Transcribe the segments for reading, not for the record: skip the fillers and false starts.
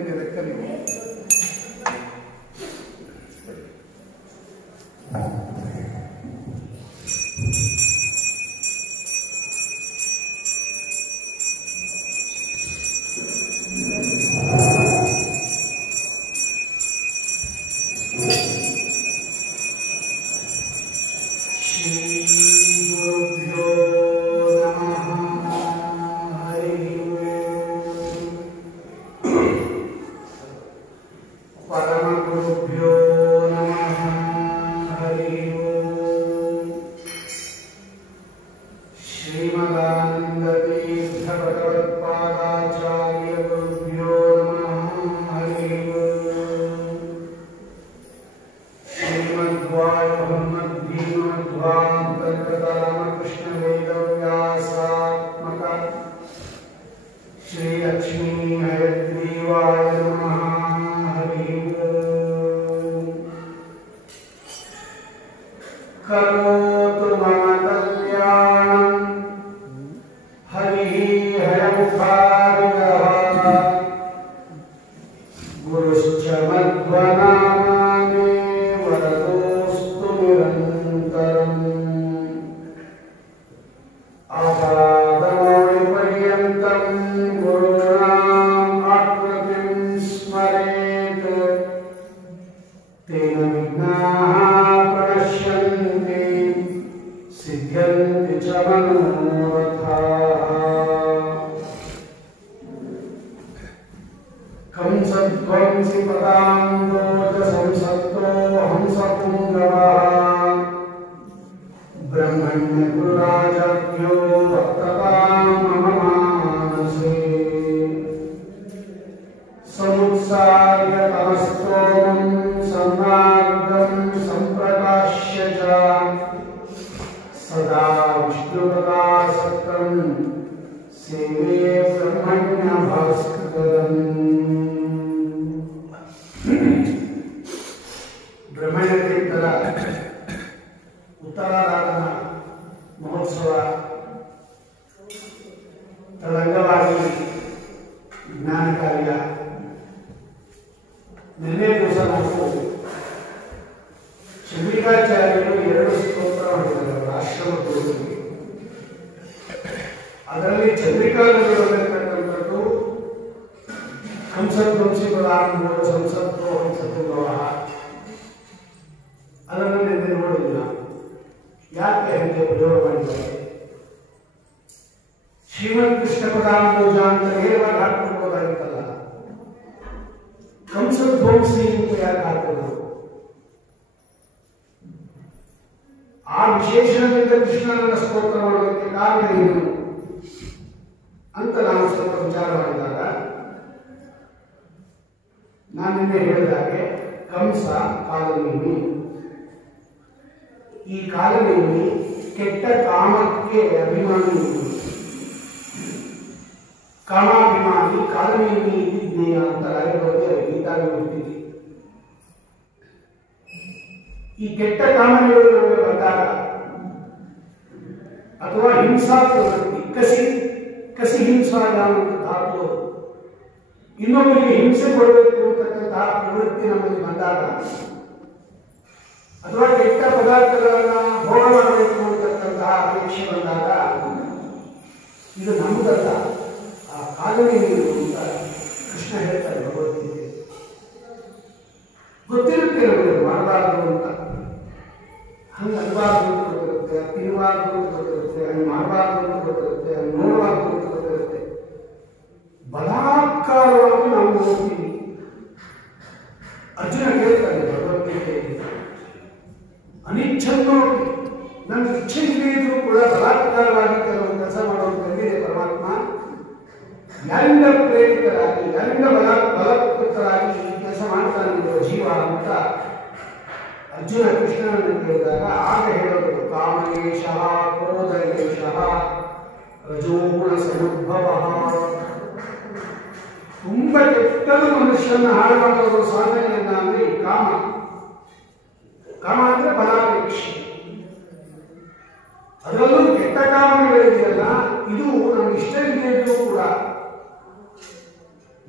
ನನಗೆ ಲೆಕ್ಕಲಿಲ್ಲ.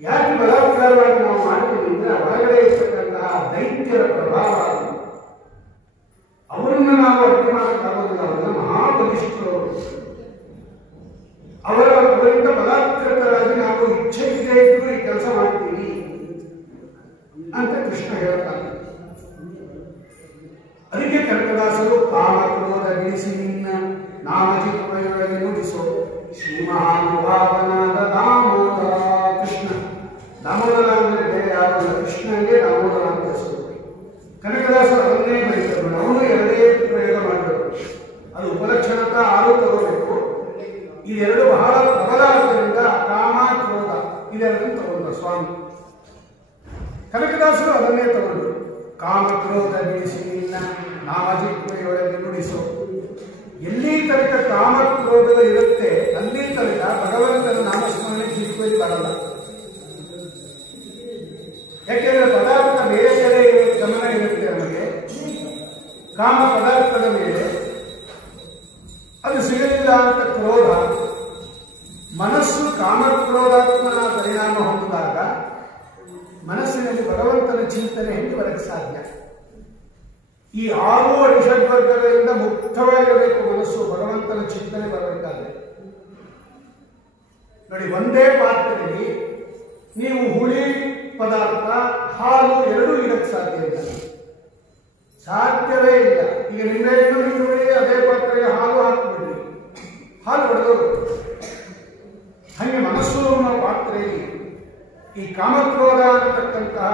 ಯಾಕೆ ಬಲಾತ್ಕಾರವಾಗಿ ನಾವು ಮಾಡ್ತೀವಿ ಅಂದ್ರೆ ಒಳಗಡೆ ಇರ್ತಕ್ಕಂತಹ ದೈತ್ಯರ ಪ್ರಭಾವ ಅವರನ್ನು ನಾವು ಅಡ್ಡಿ ಮಾಡಕ್ಕಾಗೋದಿಲ್ಲ. ಅವರನ್ನ ಮಹಾಬಲಿಷ್ಠರು, ಅವರಿಂದ ಬಲಾತ್ಕೃತರಾಗಿ ನಾವು ಇಚ್ಛೆ ಇದ್ದೇ ಇದ್ದು ಈ ಕೆಲಸ ಮಾಡ್ತೀವಿ ಅಂತ ಕೃಷ್ಣ ಹೇಳ್ತಾನೆ. ಅದಕ್ಕೆ ಕನಕದಾಸರು ಕಾಮ ಕ್ರೋಧ ಬಿಡಿಸಿ ನಿನ್ನ ನಾಮಜಿತ್ವಯೊಳಗೆ ನುಡಿಸೋ ಶ್ರೀ ಮಹಾನುಭಾವನಾದ ದಾಮೋದರ. ಕೃಷ್ಣ ದಾಮೋದರ ಅಂದ್ರೆ ಬೇರೆ ಯಾರು, ಕೃಷ್ಣನಿಗೆ ದಾಮೋದರ ಅಂತ ಹೆಸರು. ಕನಕದಾಸರು ಅದನ್ನೇ ಬರೀತಾರೆ. ಅವನು ಎರಡೇ ಪ್ರಯೋಗ ಮಾಡಬೇಕು, ಅದು ಉಪಲಕ್ಷಣತ ಆರು ತಗೋಬೇಕು. ಇದೆರಡು ಬಹಳ ಪ್ರಬಲ ಆದ್ದರಿಂದ ಕಾಮ ಕ್ರೋಧ ಇದೆರಡನ್ನು ತಗೊಂಡ್ರು ಸ್ವಾಮಿ. ಕನಕದಾಸರು ಅದನ್ನೇ ತಗೊಂಡ್ರು. ಕಾಮ ಕ್ರೋಧ ಬಿಡಿಸಿ ನಿನ್ನ ನಾಮಜಿತ್ವಯೊಳಗೆ ನುಡಿಸೋ. ಎಲ್ಲಿ ತನಕ ಕಾಮ ಕ್ರೋಧ ಇರುತ್ತೆ ಅಲ್ಲಿ ತನಕ ಭಗವಂತನ ನಾಮಸ್ಮರಣೆ ಜಿತ್ವಲ್ಲಿ ಬರಲ್ಲ. ಯಾಕೆಂದ್ರೆ ಪದಾರ್ಥ ಬೇರೆ ಕಡೆ ಗಮನ ಇರುತ್ತೆ ನಮಗೆ, ಕಾಮ ಪದಾರ್ಥದ ಮೇಲೆ ಅದು ಸಿಗಲಿಲ್ಲ ಅಂತ ಕ್ರೋಧ. ಮನಸ್ಸು ಕಾಮಕ್ರೋಧಾತ್ಮನ ಪರಿಣಾಮ ಹೊಂದಿದಾಗ ಮನಸ್ಸಿನಲ್ಲಿ ಭಗವಂತನ ಚಿಂತನೆ ಹೆಂಗೆ ಬರಕ್ಕೆ ಸಾಧ್ಯ? ಈ 6 ಅಡಿಷಡ್ವರ್ಗಗಳಿಂದ ಮುಕ್ತವಾಗಿರಬೇಕು ಮನಸ್ಸು, ಭಗವಂತನ ಚಿಂತನೆ ಬರಬೇಕಾದ್ರೆ. ನೋಡಿ, ಒಂದೇ ಪಾತ್ರೆಯಲ್ಲಿ ನೀವು ಹುಳಿ ಪದಾರ್ಥ ಹಾಲು ಎರಡೂ ಇಡಕ್ಕೆ ಸಾಧ್ಯ ಇಲ್ಲ, ಸಾಧ್ಯವೇ ಇಲ್ಲ. ಈಗ ನಿಂಬೆಹಣ್ಣು ಹಿಂಡಿ ಅದೇ ಪಾತ್ರೆಗೆ ಹಾಲು ಹಾಕ್ಬಿಡ್ರಿ, ಹಾಲು ಹೊಡೆದೋದು. ಹಾಗೆ ಮನಸ್ಸು ಅನ್ನೋ ಪಾತ್ರೆಯಲ್ಲಿ ಈ ಕಾಮಕ್ರೋಧ ಅನ್ನತಕ್ಕಂತಹ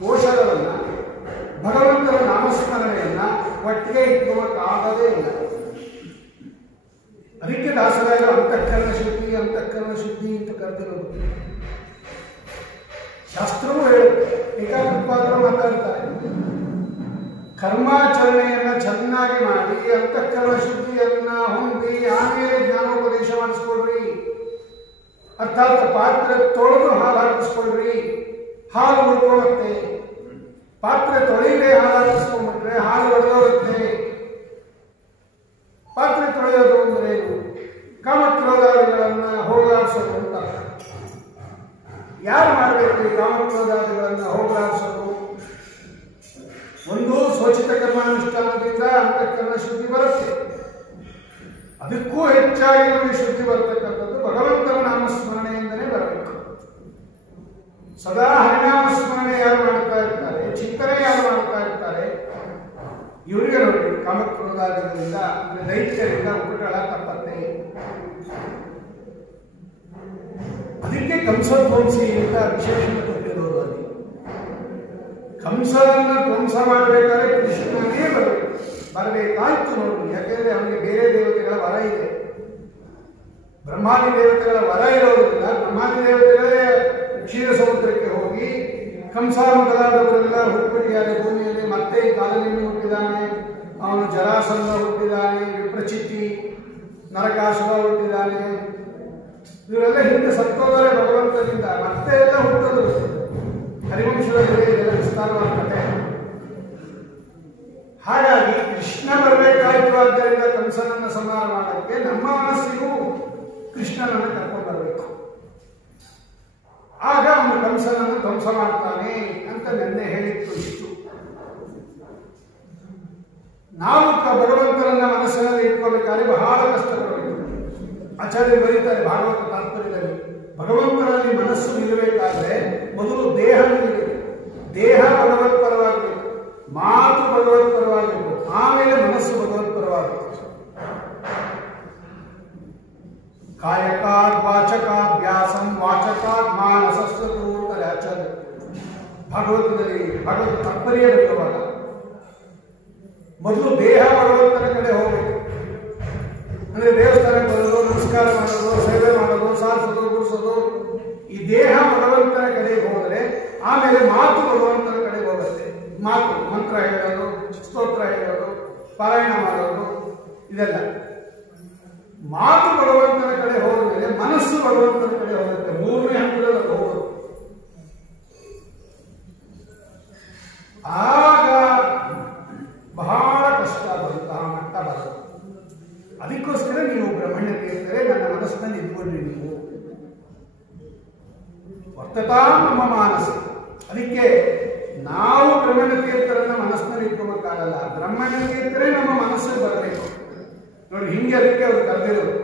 ದೋಷಗಳನ್ನ ಭಗವಂತನ ನಾಮಸ್ಮರಣೆಯನ್ನ ಒಟ್ಟಿಗೆ ಇಟ್ಕೋಕ್ಕಾಗದೇ ಇಲ್ಲ. ಅದಕ್ಕೆ ದಾಸರಾಯ ಅಂತಃಕರಣ ಶುದ್ಧಿ ಅಂತಃಕರಣ ಶುದ್ಧಿ ಅಂತ ಕರೆದಿರೋದು. ಶಾಸ್ತ್ರವೂ ಹೇಳುತ್ತೆ, ಏಕಾಗ್ರಪಾದರು ಮಾತಾಡ್ತಾರೆ, ಕರ್ಮಾಚರಣೆಯನ್ನ ಚೆನ್ನಾಗಿ ಮಾಡಿ ಅಂತಃಕರಣ ಶುದ್ಧಿಯನ್ನ ಹೊಂದಿ ಆಮೇಲೆ ಜ್ಞಾನೋಪದೇಶ ಮಾಡಿಸ್ಕೊಡ್ರಿ. ಅರ್ಥಾತ್ ಪಾತ್ರೆ ತೊಳೆದು ಹಾಲು ಹಾಕಿಸ್ಕೊಳ್ರಿ, ಹಾಲು ಉಳ್ಕೊಳ್ಳುತ್ತೆ. ಪಾತ್ರೆ ತೊಳೆಯದೆ ಹಾಲು ಹಾಕಿಸ್ಕೊಂಡ್ಬಿಟ್ರೆ ಹಾಲು ಒಡೆದೋಗುತ್ತೆ. ಪಾತ್ರೆ ತೊಳೆಯೋದು ಅಂದ್ರೆ ಕಾಮಕ್ರೋಧಾದಿಗಳನ್ನ ಹೋಗಲಾಡಿಸೋದು ಅಂತ. ಯಾರು ಮಾಡಬೇಕು ಈ ಕಾಮಕ್ರೋಧಾದಿಗಳನ್ನ ಹೋಗಲಾಡಿಸೋದು? ಒಂದು ಸ್ವಚ್ಛತ ಕರ್ಮಾನುಷ್ಠಾನದಿಂದ ಅಂತಃಕರಣ ಶುದ್ಧಿ ಬರುತ್ತೆ. ಅದಕ್ಕೂ ಹೆಚ್ಚಾಗಿ ನಮಗೆ ಶುದ್ಧಿ ಬರತಕ್ಕಂಥದ್ದು ಭಗವಂತನ ನಾಮಸ್ಮರಣೆಯಿಂದಲೇ ಬರಬೇಕು. ಸದಾ ಹರಿನಾಮಸ್ಮರಣೆ ಯಾರು ಮಾಡ್ತಾ ಇರ್ತಾರೆ, ಚಿಂತನೆ ಯಾರು ಮಾಡ್ತಾ ಇರ್ತಾರೆ, ಇವರಿಗೆ ನೋಡಿ ಕಾಮಕ್ರೋಧಾದಿಗಳಿಂದ ಅಂದ್ರೆ ದೈತ್ಯರಿಂದ ಉಪಟಳ ತಪ್ಪತ್ತೆ. ಅದಕ್ಕೆ ಕಂಸಧ್ವಂಸಿ ಅಂತ ವಿಶೇಷಣೆ ಕೊಟ್ಟಿರೋದು. ಅಲ್ಲಿ ಕಂಸನನ್ನ ಧ್ವಂಸ ಮಾಡಬೇಕಾದ್ರೆ ಕೃಷ್ಣನೇ ಬರಬೇಕಾಯ್ತು ನೋಡಿ. ಯಾಕೆಂದ್ರೆ ಅವನಿಗೆ ಬೇರೆ ದೇವತೆಗಳ ವರ ಇದೆ, ಬ್ರಹ್ಮಾದಿ ದೇವತೆಗಳ ವರ ಇರೋದ್ರಿಂದ ಬ್ರಹ್ಮಾದಿ ದೇವತೆಗಳೇ ಕ್ಷೀರ ಸಮುದ್ರಕ್ಕೆ ಹೋಗಿ ಕಂಸ ಮೊದಲಾದವರೆಲ್ಲ ಹುಟ್ಟುಬಿಟ್ಟಿದ್ದಾರೆ ಭೂಮಿಯಲ್ಲಿ. ಮತ್ತೆ ಈ ಕಾಲನಿಯನ್ನು ಹುಟ್ಟಿದ್ದಾನೆ, ಅವನು ಜರಾಸಂಧ ಹುಟ್ಟಿದ್ದಾನೆ, ವಿಪ್ರಚಿತ್ತಿ ನರಕಾಸುರ ಹುಟ್ಟಿದ್ದಾನೆ. ಇವರೆಲ್ಲ ಹಿಂದೆ ಸತ್ತೋದರೆ ಭಗವಂತನಿಂದ ಮತ್ತೆ ಎಲ್ಲ ಹುಟ್ಟೋದು. ಹರಿವಂಶದಲ್ಲಿ ಇದೆಲ್ಲ ವಿಸ್ತಾರವಾದ ಕಥೆ. ಹಾಗಾಗಿ ಕೃಷ್ಣ ಬರಬೇಕಾಯ್ತು. ಆದ್ದರಿಂದ ಕಂಸನನ್ನ ಸಂಹಾರ ಮಾಡೋಕ್ಕೆ ನಮ್ಮ ಮನಸ್ಸಿಗೂ ಕೃಷ್ಣನನ್ನು ಕರ್ಕೊಂಡು ಬರಬೇಕು. ಆಗ ಅವನು ಕಂಸನನ್ನು ಧ್ವಂಸ ಮಾಡ್ತಾನೆ ಅಂತ ನೆನ್ನೆ ಹೇಳಿತ್ತು. ಇಷ್ಟು ನಾವು ಭಗವಂತನನ್ನ ಮನಸ್ಸಿನಲ್ಲಿ ಇಟ್ಕೋಬೇಕಾದ್ರೆ ಬಹಳ ಕಷ್ಟಪಡಬೇಕು. ಆಚಾರ್ಯರು ಬರೀತಾರೆ ಭಾಗವತ ತಾತ್ಪರ್ಯದಲ್ಲಿ, ಭಗವಂತನಲ್ಲಿ ಮನಸ್ಸು ನಿಲ್ಲಬೇಕಾದ್ರೆ ಮೊದಲು ದೇಹ ನಿಲ್ಲಬೇಕು. ದೇಹ ಭಗವತ್ಪರವಾಗಬೇಕು, ಮಾತು ಭಗವತ್ಪರವಾಗಬೇಕು, ಆಮೇಲೆ ಮನಸ್ಸು ಭಗವತ್ಪರವಾಗಬೇಕು. ಕಾಯಕಾದ್ ವಾಚಕಾಭ್ಯಾಸಂ ವಾಚಕಾದ್ ಮಾನಸಸ್ಸತು ಅಂತಾರೆ ಆಚಾರ್ಯ ಭಾಗವತದಲ್ಲಿ. ಭಾಗವತ ತಾತ್ಪರ್ಯ ಬರುವಾಗ ಮೊದಲು ದೇಹ ಭಗವಂತನ ಕಡೆ ಹೋಗಬೇಕು. ಅಂದ್ರೆ ದೇವಸ್ಥಾನಕ್ಕೆ ಬರೋದು, ನಮಸ್ಕಾರ ಮಾಡೋದು, ಸೇವೆ ಮಾಡೋದು, ಸಾರಿಸೋದು, ಗುಡಿಸೋದು, ಈ ದೇಹ ಭಗವಂತನ ಕಡೆಗೆ ಹೋದರೆ ಆಮೇಲೆ ಮಾತು ಭಗವಂತನ ಕಡೆಗೆ ಹೋಗುತ್ತೆ. ಮಾತು ಮಂತ್ರ ಹೇಳೋದು, ಸ್ತೋತ್ರ ಹೇಳೋದು, ಪಾರಾಯಣ ಮಾಡೋದು, ಇದೆಲ್ಲ ಮಾತು ಭಗವಂತನ ಕಡೆ ಹೋದ್ಮೇಲೆ ಮನಸ್ಸು ಭಗವಂತನ ಕಡೆ ಹೋಗುತ್ತೆ. 3ನೇ ಹಂತದಲ್ಲಿ ಹೋಗೋದು. ಆಗ ಬಹಳ ಕಷ್ಟ ಬರುತ್ತಾ ಮಟ್ಟ ಬರೋದು. ಅದಕ್ಕೋಸ್ಕರ ನೀವು ಬ್ರಹ್ಮಣ್ಯತೆ ಇರ್ತಾರೆ ನನ್ನ ಮನಸ್ಸಿನಲ್ಲಿ ಇದ್ಕೊಂಡ್ರಿ. ನೀವು ವರ್ತತಾಂ ನಮ್ಮ ಮಾನಸ. ಅದಕ್ಕೆ ನಾವು ಬ್ರಹ್ಮಣ್ಯ ತೀರ್ಥರನ್ನ ಮನಸ್ಸಿನಲ್ಲಿ ಇಟ್ಕೋಬೇಕಾಗಲ್ಲ, ಬ್ರಹ್ಮಣ್ಯ ತೀರ್ಥರೇ ನಮ್ಮ ಮನಸ್ಸಿಗೆ ಬರಬೇಕು ನೋಡಿ. ಹಿಂಗೆ ಅದಕ್ಕೆ ಅವರು ಕರೆದಿರೋದು.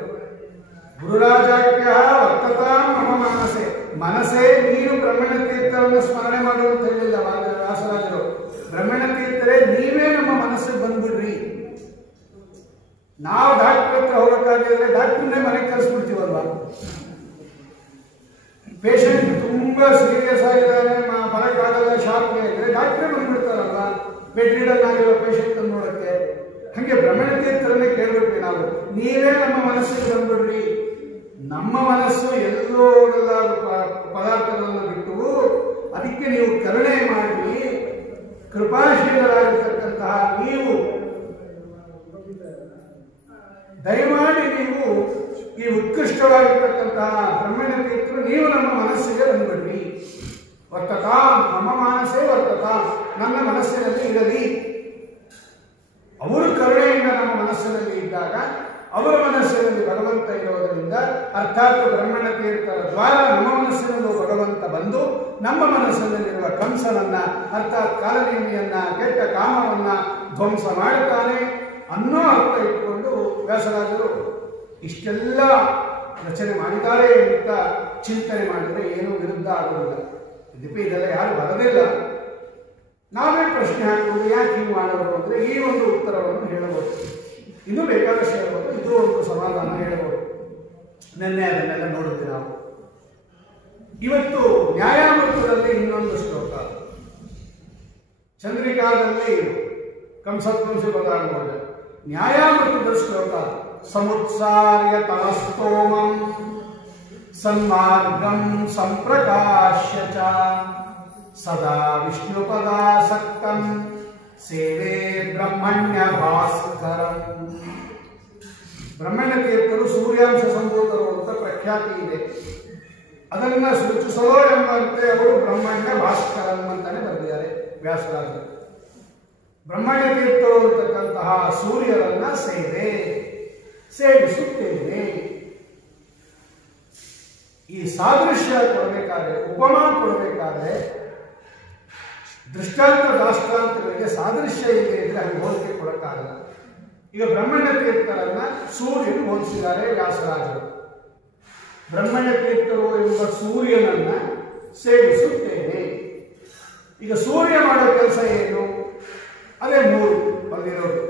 ಗುರುರಾಜಾಖ್ಯ ವರ್ತತಾಂ ನಮ್ಮ ಮಾನಸೆ, ಮನಸ್ಸೇ ನೀನು ಬ್ರಹ್ಮಣ್ಯ ತೀರ್ಥರನ್ನು ಸ್ಮರಣೆ ಮಾಡು ಅಂತ ಹೇಳಿಲ್ಲ ವ್ಯಾಸರಾಜರು. ಬ್ರಹ್ಮಣ್ಯ ತೀರ್ಥರೇ ನೀವೇ ನಮ್ಮ ಮನಸ್ಸಿಗೆ ಬಂದ್ಬಿಡ್ರಿ. ನಾವು ಡಾಕ್ಟರ್ ಹತ್ರ ಹೋಗಕ್ಕಾಗಿದ್ರೆ ಡಾಕ್ಟರ್ನೇ ಮನೆಗೆ ಕರೆಸ್ಬಿಡ್ತೀವಲ್ವ. ಪೇಷಂಟ್ ತುಂಬಾ ಸೀರಿಯಸ್ ಆಗಿದ್ದಾರೆ, ಬರಕ್ಕಾಗಲ್ಲ ಶಾಪ್ಗೆ ಇದ್ರೆ ಡಾಕ್ಟ್ರೇ ಬಂದ್ಬಿಡ್ತಾರಲ್ವ ಬೆಡ್ ರಿಡನ್ ಆಗಿರೋ ಪೇಷಂಟ್ ನೋಡಕ್ಕೆ. ಹಂಗೆ ಬ್ರಹ್ಮಣ್ಯ ತೀರ್ಥರನ್ನೇ ಕೇಳ್ಬಿಟ್ವಿ ನಾವು, ನೀವೇ ನಮ್ಮ ಮನಸ್ಸಿಗೆ ಬಂದ್ಬಿಡ್ರಿ. ನಮ್ಮ ಮನಸ್ಸು ಎಲ್ಲೋ ಪದಾರ್ಥಗಳನ್ನು ಬಿಟ್ಟು ಅದಕ್ಕೆ ನೀವು ಕರುಣೆ ಮಾಡಿ ಕೃಪಾಶೀಲರಾಗಿರ್ತಕ್ಕಂತಹ ನೀವು ದಯಮಾಡಿ ನೀವು ಈ ಉತ್ಕೃಷ್ಟವಾಗಿರ್ತಕ್ಕಂತಹ ಬ್ರಹ್ಮಣ್ಯ ತೀರ್ಥರು ನೀವು ನಮ್ಮ ಮನಸ್ಸಿಗೆ ಬಂದ್ಬಿಡ್ರಿ. ವರ್ತತಾಂ ನಮ್ಮ ಮಾನಸೇ ವರ್ತತಾಂ, ನನ್ನ ಮನಸ್ಸಿನಲ್ಲಿ ಇರಲಿ. ಅವರು ಕರುಣೆಯಿಂದ ನಮ್ಮ ಮನಸ್ಸಿನಲ್ಲಿ ಇದ್ದಾಗ ಅವರ ಮನಸ್ಸಿನಲ್ಲಿ ಭಗವಂತ ಇರೋದರಿಂದ, ಅರ್ಥಾತ್ ಬ್ರಹ್ಮಣ್ಯ ತೀರ್ಥರ ದ್ವಾರ ನಮ್ಮ ಮನಸ್ಸಿನಲ್ಲೂ ಭಗವಂತ ಬಂದು ನಮ್ಮ ಮನಸ್ಸಿನಲ್ಲಿರುವ ಕಂಸನನ್ನ ಅರ್ಥಾತ್ ಕಾಲನೇಮಿಯನ್ನ ಕೆಟ್ಟ ಕಾಮವನ್ನ ಧ್ವಂಸ ಮಾಡುತ್ತಾನೆ ಅನ್ನೋ ಅರ್ಥ ಇಟ್ಕೊಂಡು ವ್ಯಾಸರಾಜರು ಇಷ್ಟೆಲ್ಲ ರಚನೆ ಮಾಡಿದ್ದಾರೆ ಅಂತ ಚಿಂತನೆ ಮಾಡಿದರೆ ಏನೂ ವಿರುದ್ಧ ಆಗುವುದಿಲ್ಲ. ಇದೆಲ್ಲ ಯಾರು ಬರದಿಲ್ಲ, ನಾವೇ ಪ್ರಶ್ನೆ ಹಾಕುವುದು ಯಾಕೆ ಹೀಗೆ ಮಾಡೋದು ಅಂದರೆ ಈ ಒಂದು ಉತ್ತರವನ್ನು ಹೇಳಬಹುದು. ಇದು ಬೇಕಾದಷ್ಟು ಹೇಳ್ಬೋದು, ಇದು ಒಂದು ಸಮಾಧಾನ ಹೇಳ್ಬೋದು. ನಿನ್ನೆ ಅದನ್ನೆಲ್ಲ ನೋಡಿದ್ವಿ ನಾವು. ಇವತ್ತು ನ್ಯಾಯಾಮೃತದಲ್ಲಿ ಇನ್ನೊಂದು ಶ್ಲೋಕ, ಚಂದ್ರಿಕಾದಲ್ಲಿ ಕಂಸಧ್ವಂಸಿ ಬದಲಾಗುವುದು. ನ್ಯಾಯಾಮೃತದ ಶ್ಲೋಕ ಸಮುತ್ಸಾರ್ಯ ತಮಸ್ತೋಮಂ ಸನ್ಮಾರ್ಗಂ ಸಂಪ್ರಕಾಶ್ಯ ಚ ಸದಾ ವಿಷ್ಣುಪದಾಸಕ್ತಂ ಸೇವೆ ಬ್ರಹ್ಮಣ್ಯ ಭಾಸ್ಕರಂ. ಬ್ರಹ್ಮಣ್ಯ ತೀರ್ಥರು ಸೂರ್ಯಾಂಶ ಸಂಭೂತರು ಅಂತ ಪ್ರಖ್ಯಾತಿ ಇದೆ. ಅದನ್ನ ಸೂಚಿಸಲೋ ಎಂಬಂತೆ ಅವರು ಬ್ರಹ್ಮಣ್ಯ ಭಾಸ್ಕರಂ ಅಂತಾನೆ ಬರೆದಿದ್ದಾರೆ ವ್ಯಾಸರಾಜರು. ಬ್ರಹ್ಮಣ್ಯ ತೀರ್ಥರು ಅಂತಕ್ಕಂತಹ ಸೂರ್ಯರನ್ನ ಸೇವಿಸುತ್ತೇವೆ. ಈ ಸಾದೃಶ್ಯ ಕೊಡಬೇಕಾದ್ರೆ, ಉಪಮಾ ಕೊಡಬೇಕಾದ್ರೆ ದೃಷ್ಟಾಂತ ದಾಷ್ಟಾಂತಗಳಿಗೆ ಸಾದೃಶ್ಯ ಇದೆ ಇದ್ರೆ ಹಂಗೆ ಹೋಲಿಕೆ ಕೊಡಕ್ಕಾಗಲ್ಲ. ಈಗ ಬ್ರಹ್ಮಣ್ಯ ತೀರ್ಥರನ್ನ ಸೂರ್ಯನು ಹೋಲಿಸಿದ್ದಾರೆ ವ್ಯಾಸರಾಜರು. ಬ್ರಹ್ಮಣ್ಯ ತೀರ್ಥರು ಎಂಬ ಸೂರ್ಯನನ್ನ ಸೇವಿಸುತ್ತೇವೆ. ಈಗ ಸೂರ್ಯ ಮಾಡೋ ಕೆಲಸ ಏನು? ಅದೇ ಮೂರು ಬಂದಿರೋದು.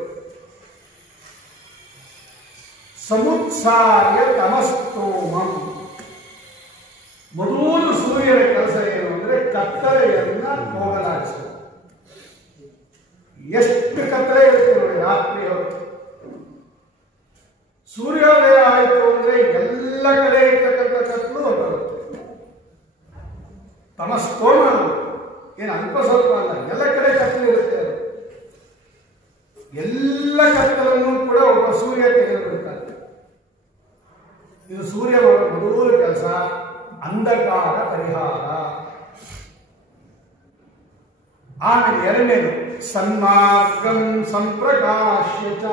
ಸಮುತ್ಸಾರ್ಯ ತಮಸ್ತೋಮಂ. ಮೊದಲು ಸೂರ್ಯನ ಕೆಲಸ ಏನು ಅಂದ್ರೆ ಕತ್ತಲೆಯನ್ನ ಹೋಗಲಾಡಿಸೋದು. ಎಷ್ಟು ಕತ್ತಲೆ ಇರುತ್ತೆ ನೋಡಿ ರಾತ್ರಿ ಹೊತ್ತು. ಸೂರ್ಯೋದಯ ಆಯಿತು ಅಂದ್ರೆ ಎಲ್ಲ ಕಡೆ ಇರ್ತಕ್ಕಂಥ ಕತ್ತಲು ಹೊರಬರುತ್ತೆ. ತಮಸ್ತೋಮ ಏನು ಅಲ್ಪ ಸ್ವಲ್ಪ ಅಲ್ಲ, ಎಲ್ಲ ಕಡೆ ಕತ್ತಲು ಇರುತ್ತೆ. ಎಲ್ಲ ಕತ್ತಲನ್ನು ಕೂಡ ಒಬ್ಬ ಸೂರ್ಯ ತೆಗೆದುಬಿಡ್ತಾನೆ. ಇದು ಸೂರ್ಯ ಮಾಡುವ ಮೊದಲು ಕೆಲಸ ಅಂಧಕಾರ ಪರಿಹಾರ. ಆಮೇಲೆ ಎರಡನೇದು ಸನ್ಮಾರ್ಗಂ ಸಂಪ್ರಕಾಶ್ಯ ಚ.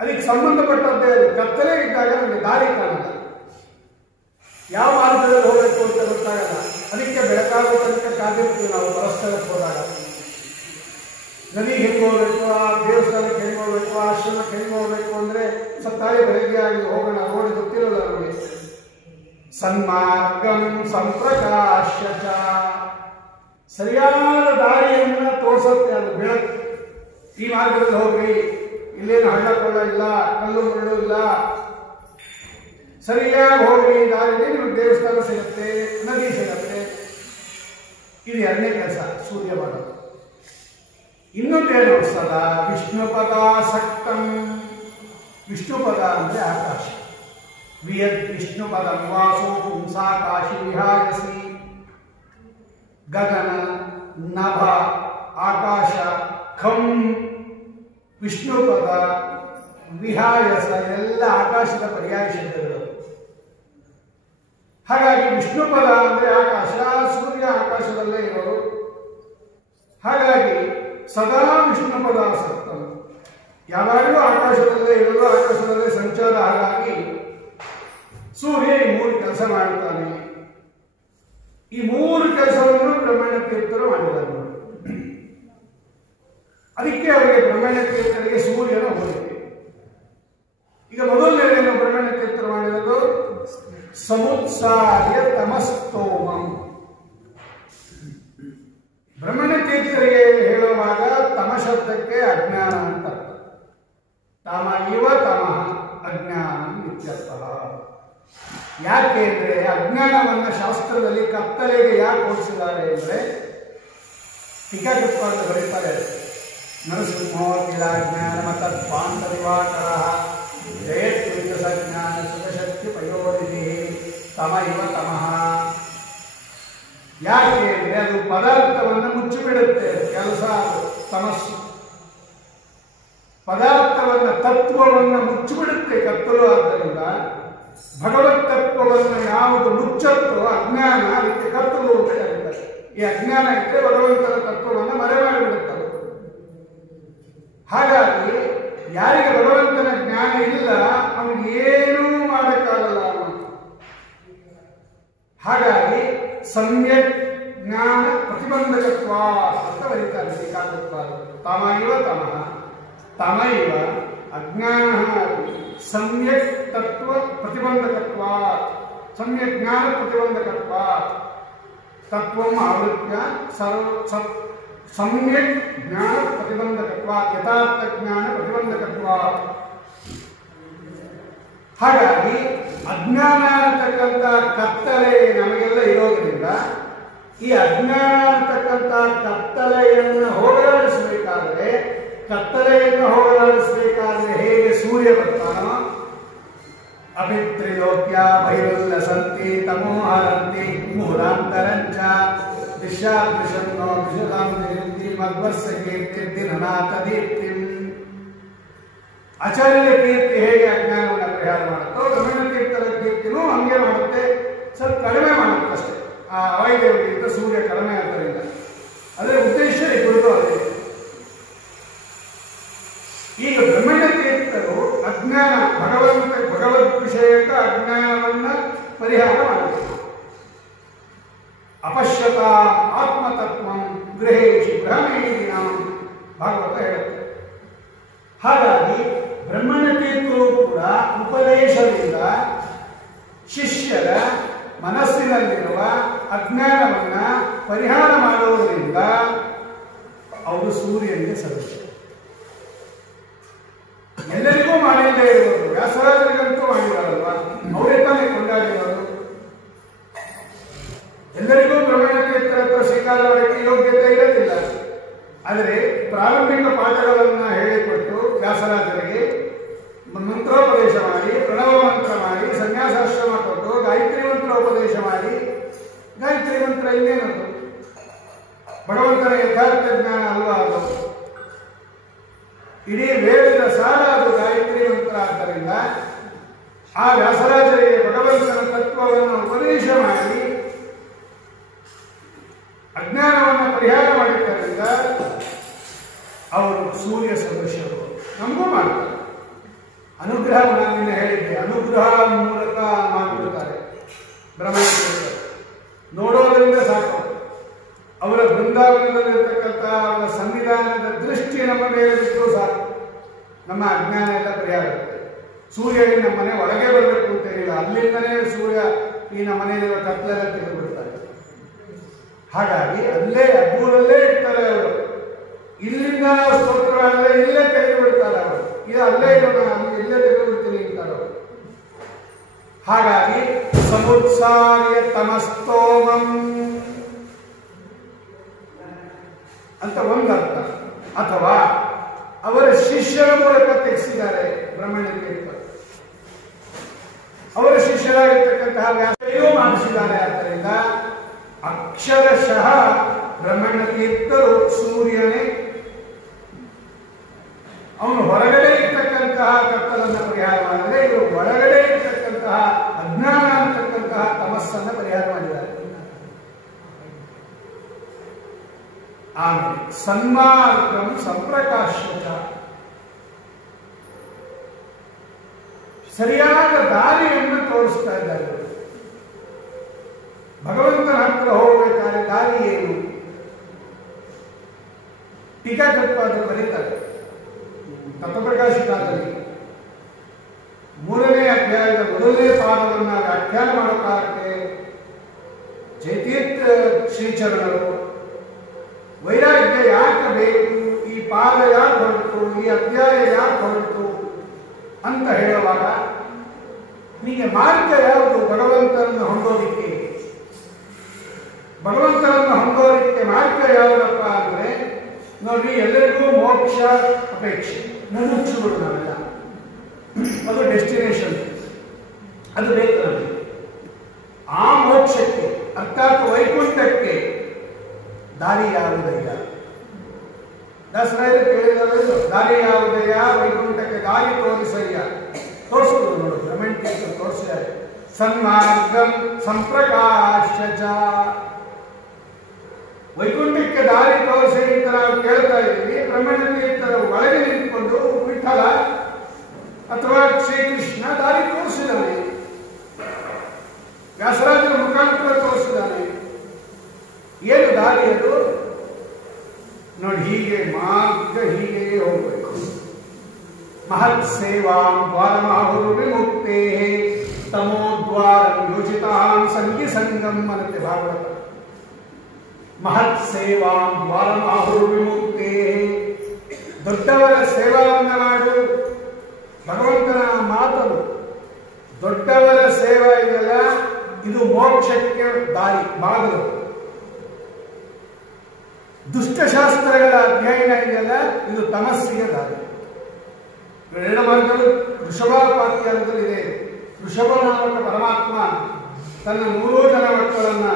ಅದಕ್ಕೆ ಸಂಬಂಧಪಟ್ಟಂತೆ ಕತ್ತಲೆ ಇದ್ದಾಗ ನಮಗೆ ದಾರಿ ಕಾಣಲ್ಲ, ಯಾವ ಮಾರ್ಗದಲ್ಲಿ ಹೋಗಬೇಕು ಅಂತ ಗೊತ್ತಾಗಲ್ಲ. ಅದಕ್ಕೆ ಬೆಳಕಾಗೋ ತನಕ ಕಾದಿರ್ತೀವಿ ನಾವು ಪರಸ್ಥಳಕ್ಕೆ ಹೋದಾಗ. ನದಿಗೆ ಹೆಂಗೆ ಹೋಗ್ಬೇಕು, ಆ ದೇವಸ್ಥಾನಕ್ಕೆ ಹೆಂಗೆ ಹೋಗ್ಬೇಕು, ಆಶ್ರಮಕ್ಕೆ ಹೆಂಗೆ ಹೋಗ್ಬೇಕು ಅಂದ್ರೆ ಸತ್ತಾಳಿ ಬೆಳಗ್ಗೆ ಆಗಿ ಹೋಗೋಣ, ರೋಡ್ ಗೊತ್ತಿರೋಲ್ಲ ನಮಗೆ. ಸನ್ಮಾರ್ಗಂ ಸಂಪ್ರಕಾಶ್ಯ ಚ. ಸರಿಯಾದ ದಾರಿಯನ್ನ ತೋರಿಸುತ್ತೆ ಅದು ಬೆಳಕು. ಈ ಮಾರ್ಗದಲ್ಲಿ ಹೋಗ್ರಿ, ಇಲ್ಲೇನು ಹಳ್ಳ ಕೊಳ್ಳ ಇಲ್ಲ, ಕಲ್ಲು ಮುಳ್ಳು ಇಲ್ಲ, ಸರಿಯಾಗಿ ಹೋಗ್ರಿ, ದಾರಿಯಲ್ಲಿ ನಿಮಗೆ ದೇವಸ್ಥಾನ ಸಿಗುತ್ತೆ, ನದಿ ಸಿಗುತ್ತೆ. ಇದು ಎರಡನೇ ಕೆಲಸ ಸೂರ್ಯ ಮಾಡೋದು. ಇನ್ನೊಂದೇನು? ಸದಾ ವಿಷ್ಣುಪದಾಸಕ್ತಂ. ವಿಷ್ಣುಪದ ಅಂದ್ರೆ ಆಕಾಶ. ವಿಯದ್ ವಿಷ್ಣುಪದ ವಾಸೋ ಪುಂಸಾಕಾಶಿ ವಿಹಾಯಸಿ. ಗಗನ, ನಭ, ಆಕಾಶ, ಖಂ, ವಿಷ್ಣುಪದ, ವಿಹಾಯಸ ಎಲ್ಲ ಆಕಾಶದ ಪರ್ಯಾಯ ಶಬ್ದಗಳು. ಹಾಗಾಗಿ ವಿಷ್ಣುಪದ ಅಂದ್ರೆ ಆಕಾಶ, ಸೂರ್ಯ ಆಕಾಶದಲ್ಲೇ ಇರೋರು. ಹಾಗಾಗಿ ಸದಾ ವಿಷ್ಣುಪದಾಸಕ್ತ, ಯಾವಾಗಲೂ ಆಕಾಶದಲ್ಲೇ ಇರೋದು, ಆಕಾಶದಲ್ಲೇ ಸಂಚಾರ. ಹಾಗಾಗಿ ಸೂರ್ಯ ಈ ಮೂರು ಕೆಲಸ ಮಾಡ್ತಾನೆ. ಈ ಮೂರು ಕೆಲಸವನ್ನು ಬ್ರಹ್ಮಣ್ಯ ತೀರ್ಥರು ಮಾಡಿದರು. ಅದಕ್ಕೆ ಅವರಿಗೆ ಬ್ರಹ್ಮಣ್ಯ ತೀರ್ಥರಿಗೆ ಸೂರ್ಯನ ಹೋಲಿಕೆ. ಈಗ ಮೊದಲನೇದೇನು ಬ್ರಹ್ಮಣ್ಯ ತೀರ್ಥರು ಮಾಡಿರೋದು? ಸಮುತ್ಸಾರ್ಯ ತಮಸ್ತೋಮಂ. ಬ್ರಹ್ಮಣ್ಯ ತೀರ್ಥರಿಗೆ ಹೇಳುವಾಗ ತಮ ಶಬ್ದಕ್ಕೆ ಅಜ್ಞಾನ ಅಂತ ಅರ್ಥ. ತಮ ಇವ ತಮಃ ಅಜ್ಞಾನ ಇತ್ಯರ್ಥಃ. ಯಾಕೆ ಅಂದ್ರೆ ಅಜ್ಞಾನವನ್ನ ಶಾಸ್ತ್ರದಲ್ಲಿ ಕತ್ತಲೆಗೆ ಯಾಕೆ ಹೋಲಿಸಿದ್ದಾರೆ ಅಂದ್ರೆ, ಟೀಕಾಕೃತ್ಪಾದ ಬರೀತಾರೆ, ನರಸಿಂಹೋ ಕಿಲಾಜ್ಞಾನ ಮತತ್ವಾಂತ ದಿವಾಕರ ಜಯತ್ವಿಂದ ಸಜ್ಞಾನ ಸುಖಶಕ್ತಿ ಪಯೋನಿಧಿ ತಮ ಇವ ತಮಃ. ಯಾಕೆ ಅಂದ್ರೆ ಅದು ಪದಾರ್ಥವನ್ನು ಮುಚ್ಚಿಬಿಡುತ್ತೆ. ಕೆಲಸ ತಮಸ್ಸು ಪದಾರ್ಥವನ್ನ ತತ್ವವನ್ನು ಮುಚ್ಚಿಬಿಡುತ್ತೆ ಕತ್ತಲು. ಆದ್ದರಿಂದ ಭಗವತ್ ತತ್ವವನ್ನು ಯಾವುದು ಮುಚ್ಚತ್ತೋ ಅಜ್ಞಾನ, ಅದಕ್ಕೆ ಕತ್ತಲು ಅಂತ ಹೇಳ್ತಾರೆ. ಈ ಅಜ್ಞಾನ ಇದ್ರೆ ಭಗವಂತನ ತತ್ವವನ್ನು ಮರೆ ಮಾಡಿಬಿಡುತ್ತದೆ. ಹಾಗಾಗಿ ಯಾರಿಗೆ ಭಗವಂತನ ಜ್ಞಾನ ಇಲ್ಲ ಅವನಿಗೆ ಏನೂ ಮಾಡಕ್ಕಾಗಲ್ಲ ಅವನು. ಹಾಗಾಗಿ ಸಮ್ಯಕ್ ಜ್ಞಾನ ಪ್ರತಿಬಂಧಕತ್ವ ಅಂತ ಬರೀತಾರೆ ಟೀಕಾಕೃತ್ಪಾದ. ತಮ ಇವ ತಮಃ ತಮ ಇವ ಅಜ್ಞಾನ ಸಮ್ಯಕ್ ತತ್ವ ಪ್ರತಿಬಂಧಕತ್ವ, ಸಮ್ಯಕ್ ಜ್ಞಾನ ಪ್ರತಿಬಂಧಕತ್ವ, ತತ್ವಂ ಆವೃತ್ಯ ಸಮ್ಯಕ್ ಜ್ಞಾನ ಪ್ರತಿಬಂಧಕತ್ವ, ಯಥಾರ್ಥ ಜ್ಞಾನ ಪ್ರತಿಬಂಧಕತ್ವ. ಹಾಗಾಗಿ ಅಜ್ಞಾನ ಅಂತಕ್ಕಂಥ ಕತ್ತಲೆ ನಮಗೆಲ್ಲ ಇರೋದ್ರಿಂದ ಈ ಅಜ್ಞಾನ ಅಂತಕ್ಕಂಥ ಕತ್ತಲೆಯನ್ನು ಹೋಗಲಾಡಿಸಬೇಕಾದರೆ, ಕತ್ತಲೆಯನ್ನು ಹೋಗಲಾಡಿಸಬೇಕಾದ್ರೆ ಹೇಗೆ ಸೂರ್ಯ ಬರ್ತಾನೋ, ಅಭಿತ್ರಿಲೋಕ್ಯ ಭೈರುಲ್ಲಸಂತಿ ತಮೋಹರಂತಿ ಮುಹುರಾಂತರಂಚ ದಿಶಾದೃಶನ್ನೋ ದಿಶಲಾಂ ನಿರಿಂತಿ ಮಧ್ವಸ್ಸ ಕೀರ್ತಿ ನನಾಥ ದೀಪ್ತಿಂ. ಆಚಾರ್ಯ ಕೀರ್ತಿ ಹೇಗೆ ಅಜ್ಞಾನವನ್ನು ಪರಿಹಾರ ಮಾಡುತ್ತೋ, ಬ್ರಹ್ಮಣ್ಯ ತೀರ್ಥರ ಕೀರ್ತಿನೂ ಹಂಗೆ ಮಾಡುತ್ತೆ, ಸ್ವಲ್ಪ ಕಡಿಮೆ ಮಾಡುತ್ತೆ ಅಷ್ಟೇ. ಆ ವಾಯುದೇವರಿಗಿಂತ ಸೂರ್ಯ ಕಡಿಮೆ ಆದ್ದರಿಂದ ಅದರ ಉದ್ದೇಶ ಇಬ್ಬರದು ಅದೇ. ಈಗ ಬ್ರಹ್ಮಣ್ಯ ತೀರ್ಥರು ಅಜ್ಞಾನ ಭಗವದ್ ವಿಷಯಕ ಅಜ್ಞಾನವನ್ನ ಪರಿಹಾರ ಮಾಡುತ್ತಾರೆ. ಅಪಶ್ಯತ ಆತ್ಮತತ್ವಂ ಗೃಹೇಶಿ ಭ್ರಮೇಣ ಭಾಗವತ ಹೇಳುತ್ತೆ. ಹಾಗಾಗಿ ಬ್ರಹ್ಮಣ್ಯ ತೀರ್ಥರು ಕೂಡ ಉಪದೇಶದಿಂದ ಶಿಷ್ಯರ ಮನಸ್ಸಿನಲ್ಲಿರುವ ಅಜ್ಞಾನವನ್ನ ಪರಿಹಾರ ಮಾಡುವುದರಿಂದ ಅವರು ಸೂರ್ಯನಿಗೆ ಸದೃಶ. ಎಲ್ಲರಿಗೂ ಮಾಡಿಲ್ಲದೆ ಇರುವುದು, ವ್ಯಾಸರಾಜರಿಗಂತೂ ಮಾಡಿದಾರಲ್ವಾ, ಅವರೇ ತಾನೇ ಕೊಂಡಾಡಿರೋದು. ಎಲ್ಲರಿಗೂ ಬ್ರಹ್ಮಣ್ಯ ತೀರ್ಥರ ಸ್ವೀಕಾರ ಮಾಡಕ್ಕೆ ಯೋಗ್ಯತೆ ಇರೋದಿಲ್ಲ. ಆದರೆ ಪ್ರಾರಂಭಿಕ ಪಾಠಗಳನ್ನು ಹೇಳಿಕೊಟ್ಟು ವ್ಯಾಸರಾಜರಿಗೆ ಮಂತ್ರೋಪದೇಶ ಮಾಡಿ, ಪ್ರಣವ ಮಂತ್ರ ಮಾಡಿ, ಸನ್ಯಾಸಾಶ್ರಮ ಕೊಟ್ಟು ಗಾಯತ್ರಿ ಮಂತ್ರ ಉಪದೇಶ ಮಾಡಿ, ಗಾಯತ್ರಿ ಮಂತ್ರ ಇನ್ನೇನದು ಭಗವಂತನ ಯಥಾರ್ಥ ಜ್ಞಾನ ಅಲ್ವಾ ಅದು? ಇಡೀ ವೇದದ ಸಾರ ಅದು ಗಾಯತ್ರಿ ಮಂತ್ರ. ಆದ್ದರಿಂದ ಆ ವ್ಯಾಸರಾಜರಿಗೆ ಭಗವಂತನ ತತ್ವವನ್ನು ಉಪದೇಶ ಮಾಡಿ ಅಜ್ಞಾನವನ್ನು ಪರಿಹಾರ ಮಾಡಿದ್ದರಿಂದ ಅವರು ಸೂರ್ಯ ಸದೃಶರು. ನಮಗೂ ಮಾಡ್ತಾರೆ ಅನುಗ್ರಹ. ನಾನು ಹೇಳಿದ್ದೆ, ಅನುಗ್ರಹ ಮೂಲಕ ಮಾಡಿಬಿಡ್ತಾರೆ ಬ್ರಹ್ಮಣ್ಯ. ನೋಡೋದರಿಂದ ಸಾಕು. ಅವರ ಬೃಂದಾವನದಲ್ಲಿರ್ತಕ್ಕಂಥ ಅವರ ಸಂವಿಧಾನದ ದೃಷ್ಟಿ ನಮ್ಮ ಮೇಲೆ ಬಿಟ್ಟು ಸಾಕು, ನಮ್ಮ ಅಜ್ಞಾನ ಎಲ್ಲ ಪರಿಹಾರ ಆಗುತ್ತೆ. ಸೂರ್ಯ ನಮ್ಮ ಮನೆ ಒಳಗೆ ಬರಬೇಕು ಅಂತ ಹೇಳಿಲ್ಲ, ಅಲ್ಲಿಂದನೇ ಸೂರ್ಯ ಈ ನಮ್ಮ ಮನೆಯಲ್ಲಿರುವ ಕತ್ಲೆಲ್ಲ ತೆಗೆದುಬಿಡ್ತಾರೆ. ಹಾಗಾಗಿ ಅಲ್ಲೇ ಅಬ್ಬೂರಲ್ಲೇ ಇರ್ತಾರೆ ಅವರು. ಇಲ್ಲಿಂದ ನಾವು ಸ್ತೋತ್ರ ಮಾಡಿದ್ರೆ ಇಲ್ಲೇ ತೆಗೆದು ಬಿಡ್ತಾರೆ ಅವರು. ಇದು ಅಲ್ಲೇ ಇರೋಣ, ಅಲ್ಲಿ ಇಲ್ಲೇ ತೆಗೆದು ಬಿಡ್ತೀನಿ ಅಂತಾರೆ ಅವರು. ಹಾಗಾಗಿ ಸಮುತ್ಸಾರ್ಯ ತಮಸ್ತೋಮಂ ಅಂತ ಒಂದರ್ಥ. ಅಥವಾ ಅವರ ಶಿಷ್ಯರ ಮೂಲಕ ತೆಗೆಸಿದ್ದಾರೆ ಬ್ರಹ್ಮಣ್ಯ ತೀರ್ಥ. ಅವರ ಶಿಷ್ಯರಾಗಿರ್ತಕ್ಕಂತಹ ವ್ಯಾಸರಿಗೂ ಮಾಡಿಸಿದ್ದಾರೆ. ಆದ್ದರಿಂದ ಅಕ್ಷರಶಃ ಬ್ರಹ್ಮಣ್ಯ ತೀರ್ಥರು ಸೂರ್ಯನೇ. ಅವನು ಹೊರಗಡೆ ಇರ್ತಕ್ಕಂತಹ ಕತ್ತಲನ್ನು ಪರಿಹಾರ ಮಾಡಿದರೆ, ಇವರು ಒಳಗಡೆ ಇರ್ತಕ್ಕಂತಹ ಅಜ್ಞಾನ ಅಂತಕ್ಕಂತಹ ತಮಸ್ಸನ್ನು ಪರಿಹಾರ ಮಾಡಿದ್ದಾರೆ. ಆಮೇಲೆ ಸನ್ಮಾರ್ಗಂ ಸಂಪ್ರಕಾಶ್ಯತ, ಸರಿಯಾದ ದಾರಿಯನ್ನು ತೋರಿಸ್ತಾ ಇದ್ದಾರೆ. ಭಗವಂತನ ಹತ್ರ ದಾರಿ ಏನು? ಟೀಕಾಕೃತ್ಪಾದರು ಬರೀತಾರೆ ತತ್ವಪ್ರಕಾಶಿಕಾದಲ್ಲಿ 3ನೇ ಅಧ್ಯಾಯದ 1ನೇ ಪಾದವನ್ನು ವ್ಯಾಖ್ಯಾನ ಮಾಡೋ ಕಾಲಕ್ಕೆ ಜಯತೀರ್ಥ ಶ್ರೀಚರಣರು ವೈರಾಗ್ಯ ಯಾಕೆ ಬೇಕು, ಈ ಪಾದ ಯಾಕೆ ಹೊರಟು, ಈ ಅಧ್ಯಾಯ ಯಾಕೆ ಹೊರಟು ಅಂತ ಹೇಳುವಾಗ ನಿಮಗೆ ಮಾರ್ಗ ಯಾವುದು? ಭಗವಂತನನ್ನು ಹೊಂದೋದಿಕ್ಕೆ ಮಾರ್ಗ ಯಾವುದಪ್ಪ ಅಂದ್ರೆ ನೋಡಿ, ಎಲ್ಲರಿಗೂ ಮೋಕ್ಷ ಅಪೇಕ್ಷೆ, ಮುಮುಕ್ಷುಗಳು ನಾವೆಲ್ಲ. ಅದು ಡೆಸ್ಟಿನೇಷನ್, ಅದು ಬೇಕು ನಮಗೆ. ಆ ಮೋಕ್ಷಕ್ಕೆ ಅರ್ಥಾತ್ ವೈಕುಂಠಕ್ಕೆ ದಾರಿ ಯಾವುದಯ್ಯ? ದಾಸರಾಯರು ಕೇಳಿದವರು, ದಾರಿ ಯಾವುದಯ್ಯ ವೈಕುಂಠಕ್ಕೆ ದಾರಿ ತೋರಿಸಯ್ಯ. ತೋರಿಸಿದ್ರು ನೋಡು, ಬ್ರಹ್ಮಣ್ಯ ತೋರಿಸಿದ್ದಾರೆ. ಸನ್ಮಾರ್ಗಂ ಸಂಪ್ರಕಾಶ್ಯ. ವೈಕುಂಠಕ್ಕೆ ದಾರಿ ತೋರಿಸಿ ಅಂತ ನಾವು ಕೇಳ್ತಾ ಇದ್ದೀವಿ. ಬ್ರಹ್ಮಣ್ಯ ತೀರ್ಥರ ಒಳಗೆ ನಿಂತ್ಕೊಂಡು ವಿಠಲ ಅಥವಾ ಶ್ರೀಕೃಷ್ಣ ದಾರಿ ತೋರಿಸಿದ್ದಾನೆ, ವ್ಯಾಸರಾಜರ ಮುಖಾಂತರ ತೋರಿಸಿದ್ದಾನೆ. ಏನು ದಾರಿ ಅದು? ನೋಡಿ, ಹೀಗೆ ಮಾರ್ಗ ಹೀಗೆ ಹೋಗಬೇಕು. ಮಹತ್ ಸೇವಾಂ ದ್ವಾರಮಾಹುರು ವಿಮುಕ್ತೇ ತಮೋದ್ವಾರ ಯೋಜಿತಾಂ ಸಂಗಿ ಸಂಗಂ ಅನ್ನತ್ತೆ ಭಾಗವತ. ಮಹತ್ ಸೇವಾಂ ದ್ವಾರಮಾಹುರು ವಿಮುಕ್ತೇ, ದೊಡ್ಡವರ ಸೇವಾವನ್ನು ಮಾಡು. ಭಗವಂತನ ಮಾತನು ದೊಡ್ಡವರ ಸೇವಾ ಇದೆಯಲ್ಲ, ಇದು ಮೋಕ್ಷಕ್ಕೆ ದಾರಿ, ಬಾಗಿಲು. ದುಷ್ಟಶಾಸ್ತ್ರಗಳ ಅಧ್ಯಯನ ಇದೆಯಲ್ಲ, ಇದು ತಮಸ್ಸಿಗೆ ದಾರಿ. ಎರಡು ಮಾರ್ಗಗಳು ವೃಷಭಾಪಾಖ್ಯಾನದಲ್ಲಿ ಇದೆ. ವೃಷಭ ನಾಮಕ ಪರಮಾತ್ಮ ತನ್ನ 3 ಜನ ಮಕ್ಕಳನ್ನ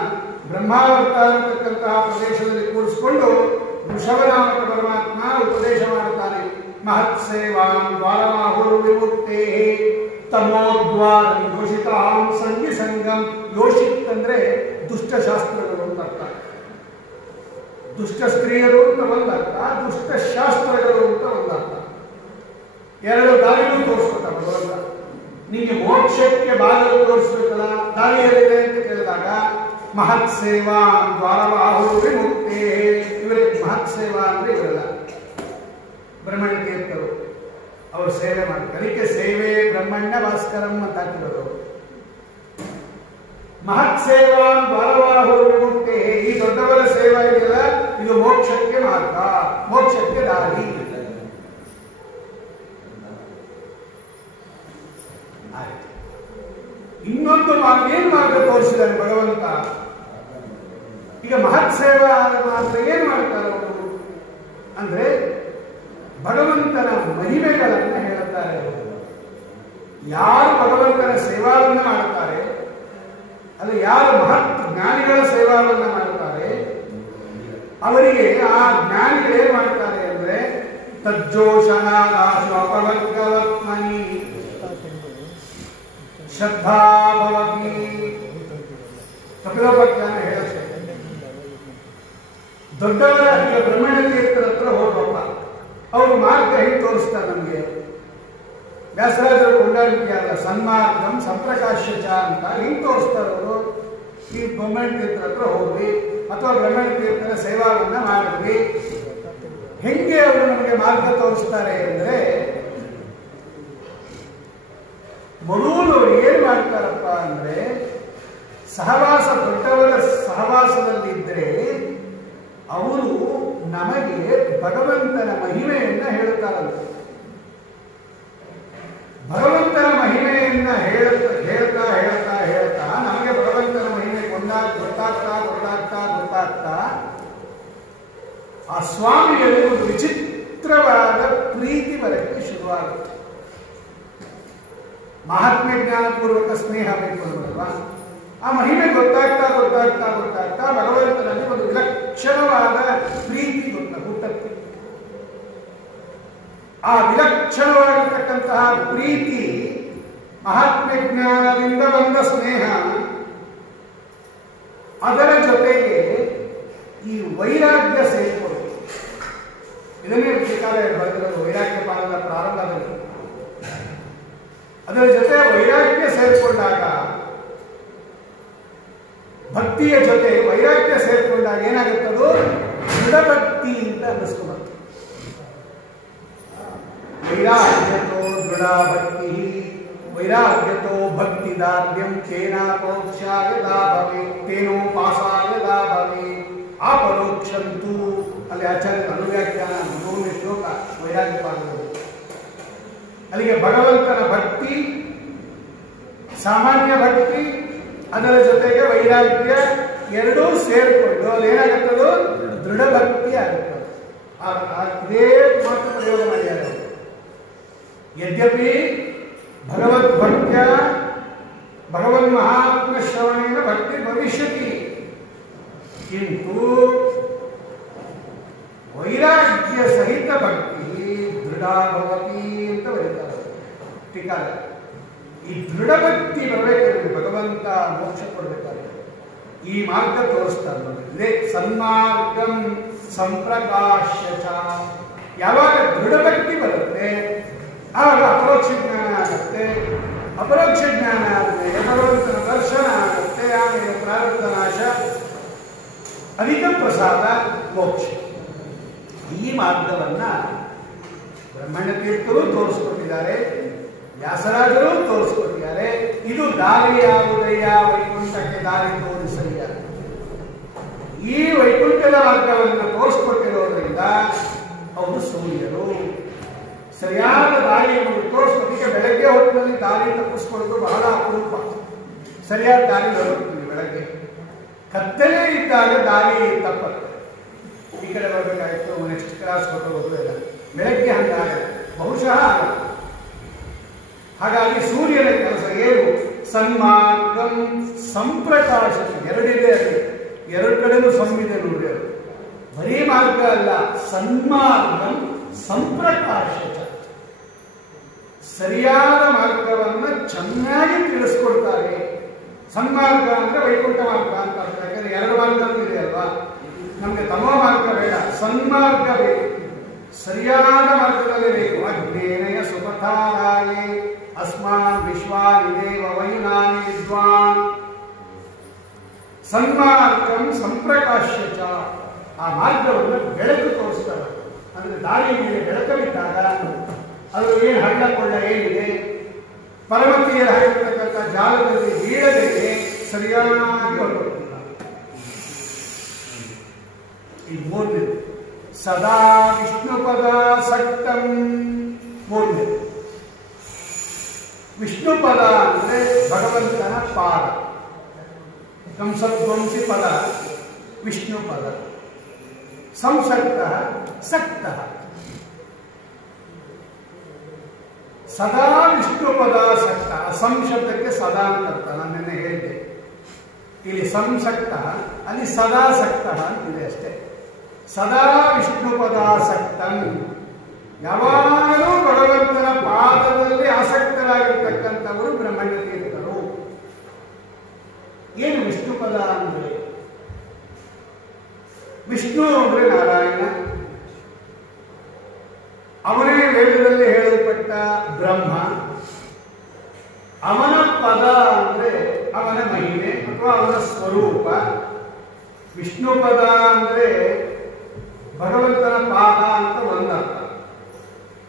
ಬ್ರಹ್ಮಾವರ್ತ ಅನ್ನತಕ್ಕಂತಹ ಪ್ರದೇಶದಲ್ಲಿ ಕೂರಿಸಿಕೊಂಡು ವೃಷಭ ನಾಮಕ ಪರಮಾತ್ಮ ಉಪದೇಶ ಮಾಡುತ್ತಾನೆ. ಮಹತ್ ಸೇವಾಂ ದ್ವಾರಮಾಹುರು ವಿಮುಕ್ತೇ ತಮೋದ್ವಾರ ಯೋಷಿತಾಂ ಸಂಗಿ ಸಂಗಂ. ಯೋಷಿತ್ ಅಂದ್ರೆ ದುಷ್ಟಶಾಸ್ತ್ರಗಳು ಅಂತ ಅರ್ಥ, ದುಷ್ಟ ಸ್ತ್ರೀಯರು ಅಂತ ಒಂದರ್ಥ, ದುಷ್ಟ ಶಾಸ್ತ್ರಗಳು ಅಂತ ಒಂದರ್ಥ. ಎರಡು ದಾರಿಗಳು ತೋರಿಸ್ಕೊತ ಭಗವಂತ. ನಿಮಗೆ ಮೋಕ್ಷಕ್ಕೆ ಬಾಗಿಲು ತೋರಿಸ್ಬೇಕಲ್ಲ, ದಾರಿಯಲ್ಲಿದೆ ಅಂತ ಕೇಳಿದಾಗ ಮಹತ್ ಸೇವಾ ದ್ವಾರಮಾಹುರು ವಿಮುಕ್ತೇ. ಇವರಿಗೆ ಮಹತ್ ಸೇವಾ ಅಂದ್ರೆ ಇವರಲ್ಲ, ಬ್ರಹ್ಮಣ್ಯ ತೀರ್ಥರು. ಅವರು ಸೇವೆ ಮಾಡ್ತಾರೆ. ಅದಕ್ಕೆ ಸೇವೆ ಬ್ರಹ್ಮಣ್ಯ ಭಾಸ್ಕರಂ ಅಂತ ಹಾಕಿರೋದು. ಮಹತ್ ಸೇವಾ ದ್ವಾರಮಾಹುರು ವಿಮುಕ್ತೇ. ಈ ದೊಡ್ಡವರ ಸೇವಾ ಇದೆಯಲ್ಲ, ಇದು ಮೋಕ್ಷಕ್ಕೆ ಮಾರ್ಗ, ಮೋಕ್ಷಕ್ಕೆ ದಾರಿ. ಇನ್ನೊಂದು ಮಾರ್ಗ, ಏನು ಮಾರ್ಗ ತೋರಿಸಿದಾನೆ ಭಗವಂತ? ಈಗ ಮಹತ್ ಸೇವಾ ಮಾತ್ರ ಏನು ಮಾಡ್ತಾರೆ ಅವರು ಅಂದ್ರೆ ಭಗವಂತನ ಮಹಿಮೆಗಳನ್ನು ಹೇಳುತ್ತಾರೆ. ಯಾರು ಭಗವಂತನ ಸೇವಾವನ್ನು ಮಾಡುತ್ತಾರೆ, ಅದು ಯಾರು ಮಹತ್ ಜ್ಞಾನಿಗಳ ಸೇವಾವನ್ನು ಮಾಡುತ್ತಾರೆ, ಅವರಿಗೆ ಆ ಜ್ಞಾನಿಗಳು ಏನ್ ಮಾಡ್ತಾರೆ ಅಂದ್ರೆ ತಜ್ಜೋಷನಾದಾಶೋಪವರ್ಗವತ್ಮನಿ ಶ್ರದ್ಧಾ ಭವತಿ. ಕಪಿಲೋಪಾಖ್ಯಾನ ಹೇಳುತ್ತೆ, ದೊಡ್ಡವರ ಈಗ ಬ್ರಹ್ಮಣ್ಯ ತೀರ್ಥರ ಹತ್ರ ಹೋಗಪ್ಪ, ಅವರು ಮಾರ್ಗ ಹೇಗೆ ತೋರಿಸ್ತಾರೆ ನಮಗೆ. ವ್ಯಾಸರಾಜರು ಕೊಂಡಾಡಿಕೆಯಾದ ಸನ್ಮಾರ್ಗಂ ಸಂಪ್ರಕಾಶ್ಯ ಅಂತ ಹೆಂಗೆ ತೋರಿಸ್ತಾರೆ ಅವರು? ಈ ಬ್ರಹ್ಮಣ್ಯ ತೀರ್ಥರ ಹತ್ರ ಹೋಗ್ರಿ ಅಥವಾ ಬ್ರಹ್ಮಣ್ಯ ತೀರ್ಥರ ಸೇವಾವನ್ನ ಮಾಡಿದ್ವಿ. ಹೆಂಗೆ ಅವರು ನಮಗೆ ಮಾರ್ಗ ತೋರಿಸ್ತಾರೆ ಅಂದ್ರೆ, ಮೊದಲು ಏನ್ ಮಾಡ್ತಾರಪ್ಪ ಅಂದ್ರೆ, ಸಹವಾಸ, ದೊಡ್ಡವರ ಸಹವಾಸದಲ್ಲಿದ್ದರೆ ಅವರು ನಮಗೆ ಭಗವಂತನ ಮಹಿಮೆಯನ್ನ ಹೇಳುತ್ತಾರಂತೆ. ಭಗವಂತನ ಮಹಿಮೆಯನ್ನ ಹೇಳ್ತಾ ಹೇಳ್ತಾ ಹೇಳ್ತಾ ಹೇಳ್ತಾ ನಮಗೆ ಭಗವಂತನ ಮಹಿಮೆ ಗೊತ್ತಾಗ್ತಾ ಆ ಸ್ವಾಮಿಯಲ್ಲಿ ಒಂದು ವಿಚಿತ್ರವಾದ ಪ್ರೀತಿ ಬರಕ್ಕೆ ಶುರುವಾಗುತ್ತೆ. ಮಹಾತ್ಮೆ ಜ್ಞಾನಪೂರ್ವಕ ಸ್ನೇಹ ಬೇಕು ಅನ್ನೋದಲ್ವಾ? ಆ ಮಹಿಮೆ ಗೊತ್ತಾಗ್ತಾ ಭಗವಂತನಲ್ಲಿ ಒಂದು ವಿಲಕ್ಷಣವಾದ ಪ್ರೀತಿ ಹುಟ್ಟುತ್ತೆ. ಆ ವಿಲಕ್ಷಣವಾಗಿರ್ತಕ್ಕಂತಹ ಪ್ರೀತಿ ಮಹಾತ್ಮೆ ಜ್ಞಾನದಿಂದ ಬಂದ ಸ್ನೇಹ, ಅದರ ಜೊತೆಗೆ ಈ ವೈರಾಗ್ಯ ಸೇರಿಕೊಳ್ಳಿ. ಇದನ್ನೇ ಬೇಕಾದ್ರೆ ಬರೆದಿರೋದು ವೈರಾಗ್ಯ ಪಾಲನ ಪ್ರಾರಂಭದಲ್ಲಿ. ಅದರ ಜೊತೆ ವೈರಾಗ್ಯ ಸೇರಿಕೊಂಡಾಗ ಭಕ್ತಿ ಭಕ್ತಿಯ ಜೊತೆ ವೈರಾಗ್ಯ ಸೇರ್ಕೊಂಡಾಗ ಏನಾಗುತ್ತದು ದೃಢಭಕ್ತಿ ಅಂತ ಅನ್ನಿಸ್ಕೊಬರ್ತದೆ. ವೈರಾಗ್ಯತೋ ದೃಢ ಭಕ್ತಿ ವೈರಾಗ್ಯತೋ ಭಕ್ತಿದಾರ್ಢ್ಯಂ ತೇನಾಪರೋಕ್ಷಾಯದಾ ಭವೆ ತೇನೋಪಾಸಾಯದಾ ಭವೆ ಅಪರೋಕ್ಷಂತೂ. ಅಲ್ಲಿ ಆಚಾರ್ಯರ ಅನುವ್ಯಾಖ್ಯಾನ 3ನೇ ಶ್ಲೋಕ ವೈರಾಗ್ಯ ಪಾದಗಳು. ಅಲ್ಲಿಗೆ ಭಗವಂತನ ಭಕ್ತಿ, ಸಾಮಾನ್ಯ ಭಕ್ತಿ, ಅದರ ಜೊತೆಗೆ ವೈರಾಗ್ಯ ಎರಡೂ ಸೇರಿಕೊಂಡು ಅದೇನಾಗುತ್ತದೋ ದೃಢ ಭಕ್ತಿ ಆಗುತ್ತದೆ. ಇದೇ ಮಾತು ಪ್ರಯೋಗ ಮಾಡಿದ್ದಾರೆ. ಯದ್ಯಪಿ ಭಗವದ್ಭಕ್ತ್ಯ ಭಗವನ್ ಮಹಾತ್ಮ ಶ್ರವಣೇನ ಭಕ್ತಿ ಭವಿಷ್ಯತಿ ಕಿಂತು ವೈರಾಗ್ಯ ಸಹಿತ ಭಕ್ತಿ ದೃಢ ಭವತಿ ಅಂತ ಬರೀತಾರೆ ಟೀಕಾರ. ಈ ದೃಢ ಭಕ್ತಿ ಬರಬೇಕಾದ್ರೆ ಭಗವಂತ ಮೋಕ್ಷ ಕೊಡಬೇಕಾದ್ರೆ ಈ ಮಾರ್ಗ ತೋರಿಸ್ತಾರೆ ನೋಡಿ. ಸನ್ಮಾರ್ಗಂ ಸಂಪ್ರಕಾಶ್ಯ ಚ. ಯಾವಾಗ ದೃಢ ಭಕ್ತಿ ಬರುತ್ತೆ ಆವಾಗ ಅಪರೋಕ್ಷ ಜ್ಞಾನ ಆಗುತ್ತೆ. ಅಪರೋಕ್ಷ ಜ್ಞಾನ ಆದಮೇಲೆ ಭಗವಂತನ ದರ್ಶನ ಆಗುತ್ತೆ. ಆಮೇಲೆ ಪ್ರಾರಬ್ಧ ನಾಶ, ಅಧಿಕ ಪ್ರಸಾದ, ಮೋಕ್ಷ. ಈ ಮಾರ್ಗವನ್ನ ಬ್ರಹ್ಮಣ್ಯ ತೀರ್ಥರು ತೋರಿಸ್ಕೊಟ್ಟಿದ್ದಾರೆ, ವ್ಯಾಸರಾಜರು ತೋರಿಸ್ಕೊಟ್ಟಿದ್ದಾರೆ. ಇದು ದಾರಿ ಯಾವುದಯ್ಯ ವೈಕುಂಠಕ್ಕೆ ದಾರಿ ತೋರಿಸಲಿಲ್ಲ. ಈ ವೈಕುಂಠದ ಮಾರ್ಗವನ್ನು ತೋರಿಸ್ಕೊಟ್ಟಿರೋದ್ರಿಂದ ಅವರು ಸೂರ್ಯರು. ಸರಿಯಾದ ದಾರಿಯನ್ನು ತೋರಿಸ್ಕೊಟ್ಟಿಗೆ ಬೆಳಗ್ಗೆ ಹೊತ್ತಿನಲ್ಲಿ ದಾರಿ ತಪ್ಪಿಸ್ಕೊಳ್ಳೋದು ಬಹಳ ಅಪರೂಪ. ಸರಿಯಾದ ದಾರಿ ಬರುತ್ತೀವಿ ಬೆಳಗ್ಗೆ. ಕತ್ತಲೇ ಇದ್ದಾಗ ದಾರಿ ತಪ್ಪತ್ತೆ. ಈ ಕಡೆ ಬರಬೇಕಾಯ್ತು, ನೆಕ್ಸ್ಟ್ ಕ್ಲಾಸ್ ಹೊರಟೋಗೋದು ಎಲ್ಲ ಬೆಳಗ್ಗೆ ಹಂಗಾಗಲ್ಲ, ಬಹುಶಃ ಆಗಲ್ಲ. ಹಾಗಾಗಿ ಸೂರ್ಯನ ಕೆಲಸ ಏನು? ಸನ್ಮಾರ್ಗಂ ಸಂಪ್ರಕಾಶ. ಎರಡಿದೆ ಅಲ್ಲಿ, ಎರಡು ಕಡೆನೂ ಸಂವಿದೆ ನೋಡಿ. ಅದು ಬರೀ ಮಾರ್ಗ ಅಲ್ಲ, ಸನ್ಮಾರ್ಗಂ ಸಂಪ್ರಕಾಶ. ಸರಿಯಾದ ಮಾರ್ಗವನ್ನು ಚೆನ್ನಾಗಿ ತಿಳಿಸ್ಕೊಡ್ತಾರೆ. ಸನ್ಮಾರ್ಗ ಅಂದ್ರೆ ವೈಕುಂಠ ಮಾರ್ಗ ಅಂತ ಅರ್ಥ. ಯಾಕಂದ್ರೆ ಎರಡು ಮಾರ್ಗ ಇದೆ ಅಲ್ವಾ. ನಮ್ಗೆ ತಮೋ ಮಾರ್ಗ ಬೇಡ, ಸನ್ಮಾರ್ಗ ಬೇಕು. ಸರಿಯಾದ ಮಾರ್ಗದಲ್ಲಿ ಬೇಕು. ಅಜ್ಞೇನಯ ಸುಪಥಾರಾಯೇ ಅಸ್ಮಾನ್ ವಿಶ್ವಾನಿದೇವ ವೈನಾನಿ ವಿದ್ವಾನ್. ಸನ್ಮಾರ್ಗಂ ಸಂಪ್ರಕಾಶ್ಯ ಚ. ಆ ಮಾರ್ಗವನ್ನು ಬೆಳಕು ತೋರಿಸ್ತಾರೆ. ಅಂದ್ರೆ ದಾರಿ ಮೇಲೆ ಬೆಳಕವಿದ್ದಾಗ ಅದು ಏನು ಹಳ್ಳ ಕೊಳ್ಳ ಏನಿದೆ, ಪರಮತಿಯರ ಹಾಕಿರ್ತಕ್ಕಂಥ ಜಾಲದಲ್ಲಿ ಬೀಳದೆ ಸರಿಯಾಗಿ ಹೊರಡುತ್ತಿಲ್ಲ. ಈ ಮೂರನೇದು ಸದಾ ವಿಷ್ಣುಪದ ಸಕ್ತಂ. ಮೂರನೇದು ವಿಷ್ಣುಪದ ಅಂದ್ರೆ ಭಗವಂತನ ಪಾದ. ಕಂಸಧ್ವಂಸಿ ಪದ ವಿಷ್ಣುಪದ. ಸಂಸಕ್ತ ಸಕ್ತ. ಸದಾ ವಿಷ್ಣುಪದ ಸಕ್ತ. ಸಂಶಬ್ದಕ್ಕೆ ಸದಾ ಅಂತ ಅರ್ಥ. ನಾನು ನಿನ್ನೆ ಹೇಳಿದ್ದೆ. ಇಲ್ಲಿ ಸಂಸಕ್ತ, ಅಲ್ಲಿ ಸದಾ ಸಕ್ತ ಅಂತಿದೆ ಅಷ್ಟೇ. ಸದಾ ವಿಷ್ಣುಪದ ಸಕ್ತಂ. ಯಾವಾಗಲೂ ಭಗವಂತನ ಪಾದದಲ್ಲಿ ಆಸಕ್ತರಾಗಿರ್ತಕ್ಕಂಥವರು ಬ್ರಹ್ಮಣ್ಯ ತೀರ್ಥರು. ಏನು ವಿಷ್ಣುಪದ ಅಂದ್ರೆ? ವಿಷ್ಣು ಅಂದ್ರೆ ನಾರಾಯಣ. ಅವನೇ ವೇದದಲ್ಲಿ ಹೇಳಲ್ಪಟ್ಟ ಬ್ರಹ್ಮ. ಅವನ ಪದ ಅಂದ್ರೆ ಅವನ ಮಹಿಮೆ ಅಥವಾ ಅವನ ಸ್ವರೂಪ. ವಿಷ್ಣು ಪದ ಅಂದ್ರೆ ಭಗವಂತನ ಪಾದ ಅಂತ ಒಂದರ್ಥ.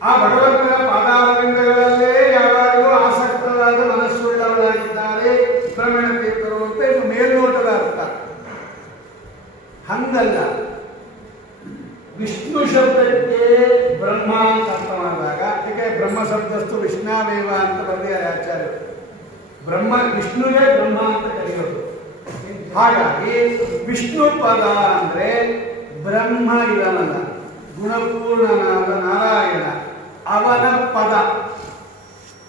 ಆ ಭಗವಂತನ ಪಾದಾರವಿಂದಗಳಲ್ಲೇ ಯಾವಾಗಲೂ ಆಸಕ್ತರಾದ ಮನಸ್ಸುಳ್ಳವರಾಗಿದ್ದಾರೆ ಬ್ರಹ್ಮಣ್ಯ ತೀರ್ಥರು ಅಂತ ಇದು ಮೇಲ್ನೋಟದ ಅರ್ಥ. ಹಂಗಲ್ಲ. ವಿಷ್ಣು ಶಬ್ದಕ್ಕೆ ಬ್ರಹ್ಮ ಅಂತ ಅರ್ಥ ಮಾಡಿದಾಗ, ಯಾಕೆ ಬ್ರಹ್ಮ ಶಬ್ದಸ್ತು ವಿಷ್ಣಾವೇವ ಅಂತ ಬರೆದಿದ್ದಾರೆ ಆಚಾರ್ಯರು. ಬ್ರಹ್ಮ ವಿಷ್ಣುವೇ ಬ್ರಹ್ಮ ಅಂತ ಕರೆಯೋದು. ಹಾಗಾಗಿ ವಿಷ್ಣು ಪದ ಅಂದ್ರೆ ಬ್ರಹ್ಮ ಇರನಲ್ಲ, ಗುಣಪೂರ್ಣನಾದ ನಾರಾಯಣ ಅವನ ಪದ.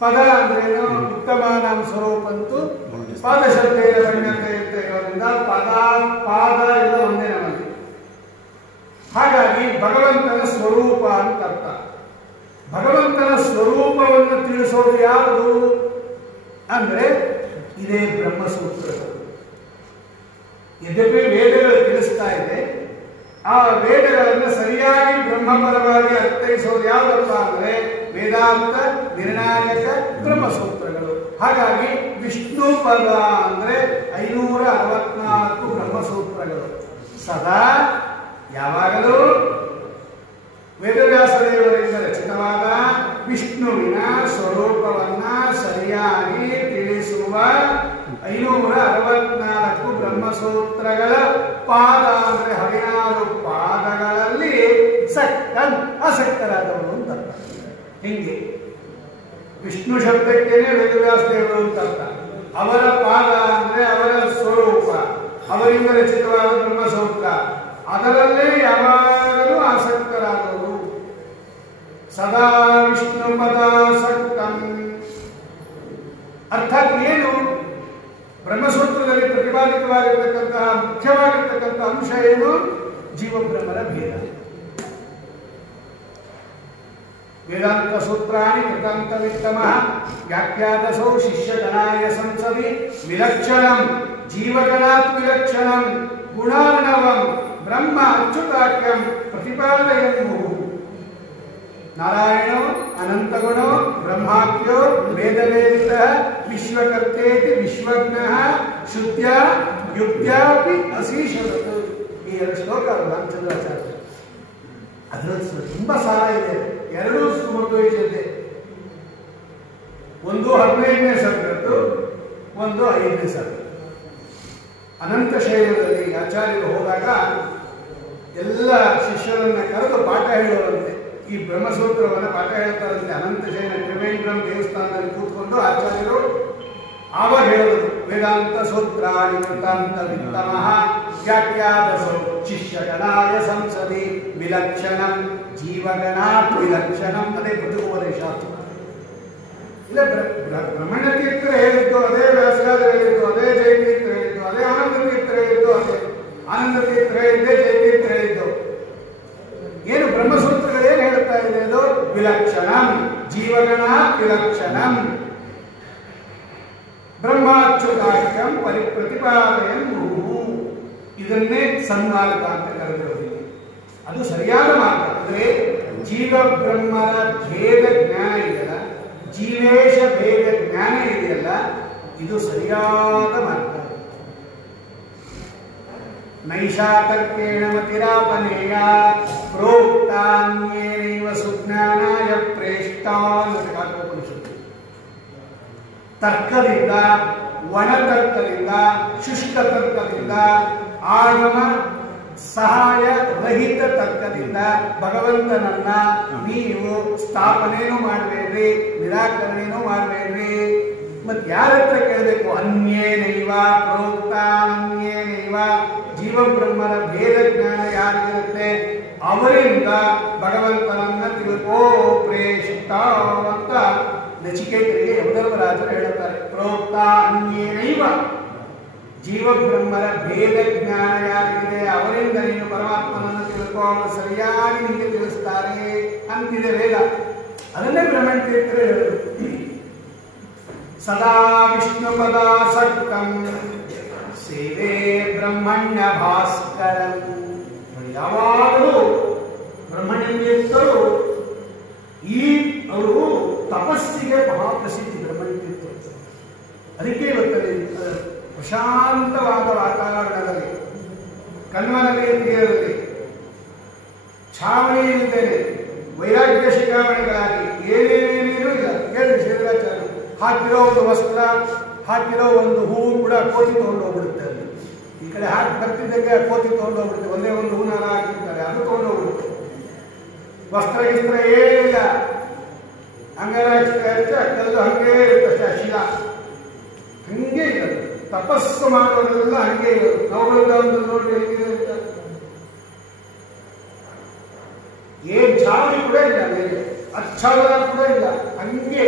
ಪದ ಅಂದ್ರೇನು? ಉತ್ತಮಾನಾಂ ಸ್ವರೂಪಂತೂ ಪಾದಶಬ್ದೇನ ಗಣ್ಯತೆ ಅಂತ ಇರೋದ್ರಿಂದ ಪದ ಪಾದ ಎಲ್ಲ ಒಂದೇ ನಮಗೆ. ಹಾಗಾಗಿ ಭಗವಂತನ ಸ್ವರೂಪ ಅಂತ ಅರ್ಥ. ಭಗವಂತನ ಸ್ವರೂಪವನ್ನು ತಿಳಿಸೋದು ಯಾವುದು ಅಂದ್ರೆ ಇದೇ ಬ್ರಹ್ಮಸೂತ್ರಗಳು. ಯದ್ಯಪಿ ವೇದಗಳು ತಿಳಿಸ್ತಾ ಇದೆ, ಆ ವೇದಗಳನ್ನು ಸರಿಯಾಗಿ ಬ್ರಹ್ಮಪರವಾಗಿ ಅರ್ಥೈಸೋದು ಯಾವುದಪ್ಪ ಅಂದ್ರೆ ವೇದಾಂತ ನಿರ್ಣಾಯಕ ಬ್ರಹ್ಮಸೂತ್ರಗಳು. ಹಾಗಾಗಿ ವಿಷ್ಣು ಪದ ಅಂದ್ರೆ 564 ಬ್ರಹ್ಮಸೂತ್ರಗಳು. ಸದಾ ಯಾವಾಗಲೂ ವೇದವ್ಯಾಸ ದೇವರಿಂದ ರಚಿತವಾದ ವಿಷ್ಣುವಿನ ಸ್ವರೂಪವನ್ನ ಸರಿಯಾಗಿ ತಿಳಿಸುವ 564 ಬ್ರಹ್ಮಸೂತ್ರಗಳ ಪಾದ ಅಂದ್ರೆ 16 ಪಾದಗಳಲ್ಲಿ ಸಕ್ತನ್ ಆಸಕ್ತರಾದವರು ಅಂತ ಹಿಂಗೆ ವಿಷ್ಣು ಶಬ್ದಕ್ಕೇನೆ ವೇದವ್ಯಾಸ ದೇವರು ಅಂತ ಅರ್ಥ. ಅವರ ಪಾದ ಅಂದ್ರೆ ಅವರ ಸ್ವರೂಪ, ಅವರಿಂದ ರಚಿತವಾದ ಬ್ರಹ್ಮಸೂತ್ರ, ಅದರಲ್ಲೇ ಯಾವಾಗಲೂ ಆಸಕ್ತರಾದವರು. ಸದಾ ವಿಷ್ಣು ಪದಾಸಕ್ತಂ ಅರ್ಥಾತ್ ಏನು? ಬ್ರಹ್ಮಸೂತ್ರದಲ್ಲಿ ಪ್ರತಿಪಾದಿತವಾಗಿರ್ತಕ್ಕಂತಹ ಮುಖ್ಯವಾಗಿರ್ತಕ್ಕಂಥ ಅಂಶ ಏನು? ಜೀವಬ್ರಹ್ಮರ ಭೇದ. ವೇದಾಂತ ಸೂತ್ರಾಣಿ ಕೃತಾಂತ ವಿತ್ತಮಃ ವ್ಯಾಖ್ಯಾತಸೌ ಶಿಷ್ಯಗಣಾಯ ಸಂಸದಿ ವಿಲಕ್ಷಣಂ ಜೀವಗಣಾತ್ ವಿಲಕ್ಷಣಂ ಗುಣಾರ್ಣವಂ ಬ್ರಹ್ಮ ಅಚ್ಯುತಾಖ್ಯಂ ಪ್ರತಿಪಾದಯನ್ಮುಹು. ನಾರಾಯಣೋ ಅನಂತಗುಣೋ ಬ್ರಹ್ಮಾಖ್ಯೋ ವೇದವೇದಿತಃ ವಿಶ್ವಕರ್ತೇತಿ ವಿಶ್ವಜ್ಞಃ ಶುದ್ಧ್ಯ ಯುಕ್ತ್ಯಾಪಿ ಅಶೀಷವತ್. ಈ 2 ಶ್ಲೋಕ ರಾಮಚಂದ್ರಾಚಾರ್ಯ ಅದರಲ್ಲಿ ತುಂಬಾ ಸಾರ ಇದೆ. 2 ಸುಮಧ್ವೈಜತೆ, ಒಂದು 15ನೇ ಸರ್ಗದ್ದು, ಒಂದು 5ನೇ ಸರ್ಗ. ಅನಂತ ಶೈಲದಲ್ಲಿ ಆಚಾರ್ಯರು ಹೋದಾಗ ಎಲ್ಲ ಶಿಷ್ಯರನ್ನ ಕರೆದು ಪಾಠ ಹೇಳುವರಂತೆ. ಈ ಬ್ರಹ್ಮಸೂತ್ರವನ್ನು ಪಾಠ ಹೇಳ್ತಾರಂತೆ. ಅನಂತ ಶೈಲ ತ್ರಿವೇಂದ್ರಂ ದೇವಸ್ಥಾನದಲ್ಲಿ ಕೂತ್ಕೊಂಡು ಆಚಾರ್ಯರು ಆವಾಗ ಹೇಳೋದು ವೇದಾಂತ ಸೂತ್ರಾಣಿ ಕೃತಾಂತ ವಿತ್ತಮಃ ವ್ಯಾಖ್ಯಾತಸೌ ಶಿಷ್ಯಗಣಾಯ ಸಂಸದಿ ವಿಲಕ್ಷಣಂ ಜೀವಗಣಾತ್ ವಿಲಕ್ಷಣಂ. ಅದೇ ಪ್ರತಿಪೋಪದೇಶ. ಇಲ್ಲ ಬ್ರಹ್ಮಣ್ಯ ತೀರ್ಥರು ಹೇಳಿದ್ದು ಅದೇ, ವ್ಯಾಸರಾಜರು ಹೇಳಿದ್ದು ಅದೇ, ಜಯತೀರ್ಥರು ಹೇಳಿದ್ದು ಅದೇ, ಆನಂದ ತೀರ್ಥರು ಹೇಳಿದ್ದು ಅದೇ, ಆನಂದ ತೀರ್ಥರು ಹೇಳಿದ್ದೇ ಜಯತೀರ್ಥರು ಹೇಳಿದ್ದು. ಏನು ಬ್ರಹ್ಮಸೂತ್ರಗಳು ಏನು ಹೇಳುತ್ತಾ ಇದೆ? ಅದು ವಿಲಕ್ಷಣಂ ಜೀವಗಣಾತ್ ವಿಲಕ್ಷಣಂ ಬ್ರಹ್ಮಾಚ್ಯುತಾಖ್ಯಂ ಪ್ರತಿಪಾದಯನ್ಮುಹು. ಇದನ್ನೇ ಸನ್ಮಾರ್ಗ ಅಂತ ಕರೆದಿರೋದಿದೆ. ಅದು ಸರಿಯಾದ ಮಾರ್ಗ. ಅಂದ್ರೆ ಜೀವ ಬ್ರಹ್ಮರ ಭೇದ ಜ್ಞಾನ ಇದೆಯಲ್ಲ, ಜೀವೇಶ ಭೇದ ಜ್ಞಾನ ಇದೆಯಲ್ಲ, ಇದು ಸರಿಯಾದ ಮಾರ್ಗ. ನೈಷಾತರ್ಕೇಣ ಮತಿರಾಪನೇಯ ಪ್ರೋಕ್ತಾನ್ಯೇನೈವ ಸುಜ್ಞಾನಾಯ ಪ್ರೇಷ್ಟಾನ್. ತರ್ಕದಿಂದ, ಒಣತರ್ಕದಿಂದ, ಶುಷ್ಕ ತರ್ಕದಿಂದ, ಆಗಮ ಸಹಾಯ ರಹಿತ ತರ್ಕದಿಂದ ಭಗವಂತನನ್ನ ನೀವು ಸ್ಥಾಪನೆನೂ ಮಾಡಬೇಡ್ರಿ, ನಿರಾಕರಣೆನೂ ಮಾಡಬೇಡ್ರಿ. ಮತ್ತೆ ಯಾರ ಹತ್ರ ಕೇಳಬೇಕು? ಅನ್ಯೇನೈವ ಪ್ರೋಕ್ತ ಅನ್ಯೇನೈವ. ಜೀವಬ್ರಹ್ಮರ ಭೇದ ಜ್ಞಾನ ಯಾರಿಗಿರುತ್ತೆ ಅವರಿಂದ ಭಗವಂತನನ್ನ ತಿಳ್ಕೋ ಪ್ರೇಷಿತ ಅಂತ ನಚಿಕೇತರಿಗೆ ಯಮಧರ್ಮರಾಜರು ಹೇಳುತ್ತಾರೆ. ಪ್ರೋಕ್ತ ಅನ್ಯೇನೈವ. ಜೀವಬ್ರಹ್ಮರ ಭೇದ ಜ್ಞಾನ ಯಾರಿಗಿದೆ ಅವರಿಂದ ನೀನು ಪರಮಾತ್ಮನನ್ನು ತಿಳ್ಕೋ, ಅವರು ಸರಿಯಾಗಿ ನಿಮಗೆ ತಿಳಿಸ್ತಾರೆ ಅಂತಿದೆ ವೇದ. ಅದನ್ನೇ ಬ್ರಹ್ಮಣ್ಯ ತೀರ್ಥರು ಹೇಳಿದರು. ಸದಾ ವಿಷ್ಣು ಪದಾಸಕ್ತಂ ಸೇವೆ ಬ್ರಹ್ಮಣ್ಯ ಭಾಸ್ಕರಂ. ಯಾವಾಗಲೂ ಬ್ರಹ್ಮಣ್ಯ ತೀರ್ಥರು ಅವರು ತಪಸ್ಸಿಗೆ ಬಹಳ ಪ್ರಸಿದ್ಧಿ. ಬ್ರಹ್ಮಣ್ಯ ತೀರ್ಥರು ಅದಕ್ಕೆ ಇವತ್ತಲ್ಲಿ ಪ್ರಶಾಂತವಾದ ವಾತಾವರಣದಲ್ಲಿ ಕಣ್ವನದಿಯ ತೀರದಲ್ಲಿ ಛಾವಣಿ ಇದ್ದೇನೆ, ವೈರಾಗ್ಯ ಶಿಖಾಮಣಿಗಳಾಗಿ ಏನೇನೇನೂ ಇಲ್ಲ. ಕೇಳಿ ಶೇಖರಾಚಾರ್ಯ ಹಾಕಿರೋ ಒಂದು ವಸ್ತ್ರ, ಹಾಕಿರೋ ಒಂದು ಹೂವು ಕೂಡ ಕೋತಿ ತಗೊಂಡು ಹೋಗ್ಬಿಡುತ್ತೆ. ಅಲ್ಲಿ ಈ ಕಡೆ ಹಾಕಿ ಬರ್ತಿದ್ದಂಗೆ ಕೋತಿ ತಗೊಂಡು ಹೋಗ್ಬಿಡುತ್ತೆ. ಒಂದೇ ಒಂದು ಹೂನಾರ ಹಾಕಿರ್ತಾರೆ, ಅದು ತಗೊಂಡು ಹೋಗ್ಬಿಡುತ್ತೆ. ವಸ್ತ್ರ ಗಿಸ್ತ್ರ ಏನಿಲ್ಲ, ಅಂಗರಾಕ್ಷ ಕಲ್ಲು ಹಂಗೇ ಇರುತ್ತೆ. ಶಿಲಾ ಹಂಗೆ ಇರೋದು. ತಪಸ್ಸು ಮಾಡೋದೆಲ್ಲ ಹಂಗೆ ಇರೋದು. ನವಗ್ರಹ ಒಂದು ನೋಡಿ ಹೇಗಿದೆ ಅಂತ ಏನ್ ಛಾವಣಿ ಕೂಡ ಇಲ್ಲ, ಮೇಲೆ ಅಚ್ಛಾದನ ಕೂಡ ಇಲ್ಲ. ಹಂಗೆ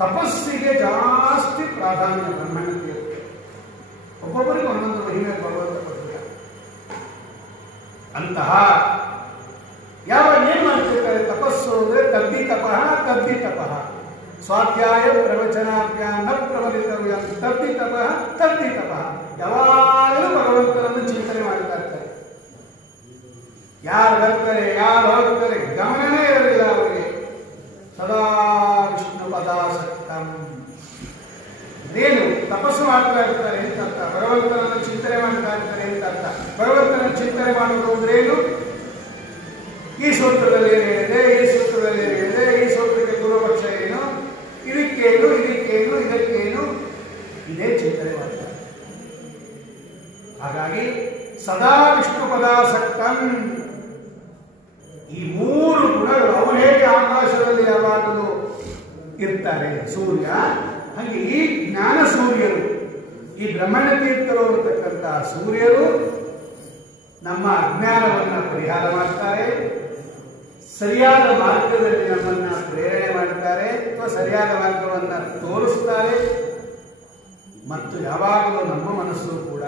ತಪಸ್ಸಿಗೆ ಜಾಸ್ತಿ ಪ್ರಾಧಾನ್ಯ ಬ್ರಹ್ಮಣ್ಯ ತೀರ್ಥ. ಒಬ್ಬೊಬ್ಬರಿಗೆ ಒಂದೊಂದು ಮಹಿಮೆ ಭಗವಂತ ಕೊಟ್ಟಿದ್ದಾರೆ. ಅಂತಹ ಯಾವಾಗ ಏನ್ ಮಾಡ್ತಿರ್ತಾರೆ ತಪಸ್ಸು ಅಂದ್ರೆ ತದ್ದಿ ತಪಃ ತದ್ದಿ ತಪಃ ಸ್ವಾಧ್ಯಾಯ ಪ್ರವಚನಾಭ್ಯಾಂ ನ ಪ್ರವಲಿತವ್ಯ ತದ್ದಿ ತಪಃ ತದ್ದಿ ತಪಃ. ಯಾವಾಗಲೂ ಭಗವಂತನನ್ನು ಚಿಂತನೆ ಮಾಡ್ತಾ ಇರ್ತಾರೆ. ಯಾರು ಬರ್ತಾರೆ ಯಾರು ಹೋಗ್ತಾರೆ ಗಮನನೇ ಇರಲಿಲ್ಲ ಅವರಿಗೆ. ಸದಾ ವಿಷ್ಣು ಪದಾಸಕ್ತಂ. ಏನು ತಪಸ್ಸು ಮಾಡ್ತಾ ಇರ್ತಾರೆ ಅಂತ ಅರ್ಥ, ಭಗವಂತನನ್ನು ಚಿಂತನೆ ಮಾಡ್ತಾ ಇರ್ತಾರೆ ಅಂತ ಅರ್ಥ. ಭಗವಂತನ ಚಿಂತನೆ ಮಾಡೋದು ಅಂದ್ರೇನು? ಈ ಸೂತ್ರದಲ್ಲಿ ಏನಿದೆ, ಈ ಸೂತ್ರದಲ್ಲಿ ಏನಿದೆ, ಈ ಸೂತ್ರಕ್ಕೆ ಪೂರ್ವಪಕ್ಷ ಏನು, ಇದಕ್ಕೇನು, ಇದಕ್ಕೇನು, ಇದಕ್ಕೇನು, ಇದೇ ಚಿಂತನೆ ಮಾಡ್ತಾರೆ. ಹಾಗಾಗಿ ಸದಾ ವಿಷ್ಣು ಪದಾಸಕ್ತಂ. ಈ ಮೂರು ಗುಣಗಳು ಅವು ಹೇಗೆ ಆಕಾಶದಲ್ಲಿ ಯಾವಾಗಲೂ ಇರ್ತಾರೆ ಸೂರ್ಯ, ಹಾಗೆ ಈ ಜ್ಞಾನ ಸೂರ್ಯರು, ಈ ಬ್ರಹ್ಮಣ್ಯ ತೀರ್ಥರು ಅನ್ನತಕ್ಕಂಥ ಸೂರ್ಯರು ನಮ್ಮ ಅಜ್ಞಾನವನ್ನು ಪರಿಹಾರ ಮಾಡ್ತಾರೆ, ಸರಿಯಾದ ಮಾರ್ಗದಲ್ಲಿ ನಮ್ಮನ್ನ ಪ್ರೇರಣೆ ಮಾಡ್ತಾರೆ ಅಥವಾ ಸರಿಯಾದ ಮಾರ್ಗವನ್ನು ತೋರಿಸ್ತಾರೆ. ಮತ್ತು ಯಾವಾಗಲೂ ನಮ್ಮ ಮನಸ್ಸು ಕೂಡ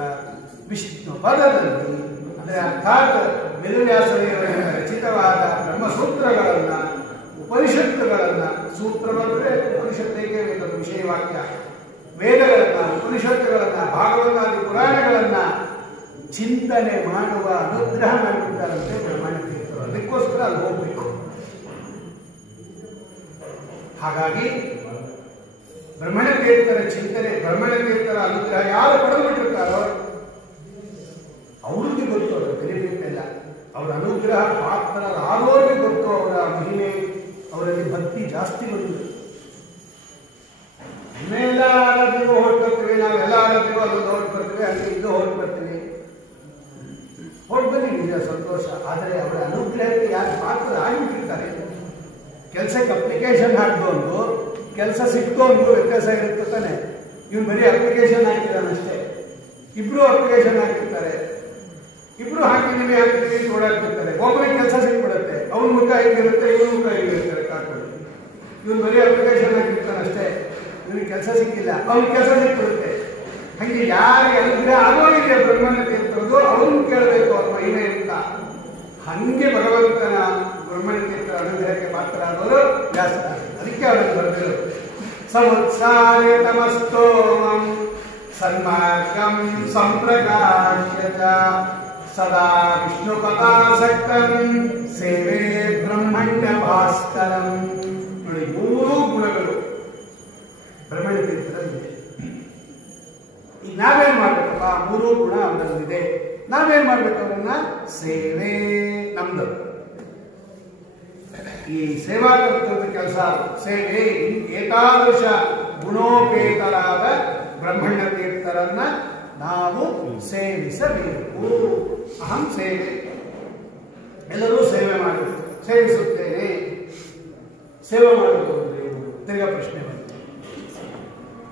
ವಿಷ್ಣು ಪದದಲ್ಲಿ, ಅಂದರೆ ಅರ್ಥಾತ್ ವೇದವ್ಯಾಸದೇವರಿಂದ ರಚಿತವಾದ ಬ್ರಹ್ಮಸೂತ್ರಗಳನ್ನ, ಉಪನಿಷತ್ತುಗಳನ್ನ, ಸೂತ್ರ ಬಂದರೆ ಉಪನಿಷತ್ತಿಗೆ ವಿಷಯವಾಕ್ಯ, ವೇದಗಳನ್ನ, ಉಪನಿಷತ್ತುಗಳನ್ನ, ಭಾಗವತಾದಿ ಪುರಾಣಗಳನ್ನ ಚಿಂತನೆ ಮಾಡುವ ಅನುಗ್ರಹ ಮಾಡಿಬಿಡ್ತಾರಂತೆ ಬ್ರಹ್ಮಣ್ಯ ತೀರ್ಥರು. ಅದಕ್ಕೋಸ್ಕರ ಅಲ್ಲಿ ಹೋಗ್ಬೇಕು. ಹಾಗಾಗಿ ಬ್ರಹ್ಮಣ್ಯ ತೀರ್ಥರ ಚಿಂತನೆ, ಬ್ರಹ್ಮಣ್ಯ ತೀರ್ಥರ ಅನುಗ್ರಹ ಯಾರು ಪಡೆದು ಬಿಟ್ಟಿರ್ತಾರೋ ಅವ್ರಿಗೆ ಗೊತ್ತು ಅವರ ಬೆನಿಫಿಟ್ ಎಲ್ಲ. ಅವರ ಅನುಗ್ರಹ ಪಾತ್ರರಾದವರಿಗೆ ಗೊತ್ತು ಅವರ ಮಹಿಮೆ, ಅವರಲ್ಲಿ ಭಕ್ತಿ ಜಾಸ್ತಿ ಬಂದಿದೆ. ಇನ್ನೆಲ್ಲ ಆರಾಧನೆಗೂ ಹೊರಟು ಬರ್ತೀವಿ, ನಾವೆಲ್ಲ ಆರಾಧನೆಗೂ ಅದೊಂದು ಹೊರಟು ಬರ್ತೀವಿ, ಅಲ್ಲಿ ಇದು ಹೊರಟು ಬರ್ತೀವಿ, ಹೊರಟು ಬನ್ನಿ, ನಿಜ ಸಂತೋಷ. ಆದರೆ ಅವರ ಅನುಗ್ರಹಕ್ಕೆ ಯಾರು ಪಾತ್ರ ಆಗಿಬಿಟ್ಟಿರ್ತಾರೆ. ಕೆಲಸಕ್ಕೆ ಅಪ್ಲಿಕೇಶನ್ ಹಾಕಿದವನು ಕೆಲಸ ಸಿಕ್ತವನಿಗೂ ವ್ಯತ್ಯಾಸ ಇರುತ್ತೆ ತಾನೆ. ಇವ್ನು ಬರೀ ಅಪ್ಲಿಕೇಶನ್ ಹಾಕಿದಾನಷ್ಟೇ, ಇಬ್ರು ಅಪ್ಲಿಕೇಶನ್ ಹಾಕಿರ್ತಾರೆ, ಇಬ್ರು ಹಾಕಿದೀವಿ ಹಾಕಿದೀವಿ ಓಡಾಡ್ತಿರ್ತಾರೆ. ಒಬ್ಬರಿಗೆ ಕೆಲಸ ಸಿಕ್ಬಿಡುತ್ತೆ, ಅವನ ಮುಖ ಹೇಗಿರುತ್ತೆ, ಇವನ ಮುಖ ಹೇಗಿರ್ತಾರೆ ಕಾಕೊಂಡು. ಇವನು ಬರೀ ಅಪ್ಲಿಕೇಶನ್ ಹಾಕಿರ್ತಾನಷ್ಟೇ, ಇವನಿಗೆ ಕೆಲಸ ಸಿಕ್ಕಿಲ್ಲ, ಅವ್ನಿಗೆ ಕೆಲಸ ಸಿಕ್ಬಿಡುತ್ತೆ. ಹಂಗೆ ಯಾರಿಗೆ ಅನುಗ್ರಹ ಆಗೋಗಿದೆ ಬ್ರಹ್ಮಣ್ಯ ತೀರ್ಥರದು ಅವ್ರನ್ನ ಕೇಳಬೇಕು ಅವ್ರ ಮಹಿಮೆ ಅಂತ. ಹಂಗೆ ಭಗವಂತನ ಬ್ರಹ್ಮಣ್ಯ ತೀರ್ಥರ ಅನುಗ್ರಹಕ್ಕೆ ಪಾತ್ರರಾದವರು ವ್ಯಾಸರಾಜರು. ಅದಕ್ಕೆ ಅವರನ್ನು ಬರೆದರು. ಸಮುತ್ಸಾರ್ಯ ತಮಸ್ತೋಮಂ ಸನ್ಮಾರ್ಗಂ ಸಂಪ್ರಕಾಶ್ಯ ಸದಾ ವಿಷ್ಣು ಪದಾಸಕ್ತಂ ಸೇವೆ ಬ್ರಹ್ಮಣ್ಯ ಭಾಸ್ಕರಂ. ನೋಡಿ, ಮೂರು ಗುಣಗಳು ಬ್ರಹ್ಮಣ್ಯ ತೀರ್ಥರಲ್ಲಿದೆ. ಈಗ ನಾವೇನ್ ಮಾಡ್ಬೇಕಪ್ಪ? ಮೂರು ಗುಣ ಅವರಲ್ಲಿದೆ. ನಾವೇನ್ ಮಾಡ್ಬೇಕು? ಅವರನ್ನ ಸೇವೆ ನಮ್ದು. ಈ ಸೇವಾ ಕರ್ತೃತ್ವದ ಕೆಲಸ, ಸೇವೆ. ಏಕಾದಶ ಗುಣೋಪೇತರಾದ ಬ್ರಹ್ಮಣ್ಯ ತೀರ್ಥರನ್ನ ನಾವು ಸೇವಿಸಬೇಕು. ಅಹಂ ಸೇವೆ, ಎಲ್ಲರೂ ಸೇವೆ ಮಾಡಬೇಕು. ಸೇವಿಸುತ್ತೇನೆ, ಸೇವೆ ಮಾಡಬೇಕು ಅಂದ್ರೆ ತಿರ್ಗಾ ಪ್ರಶ್ನೆ ಬಂತು.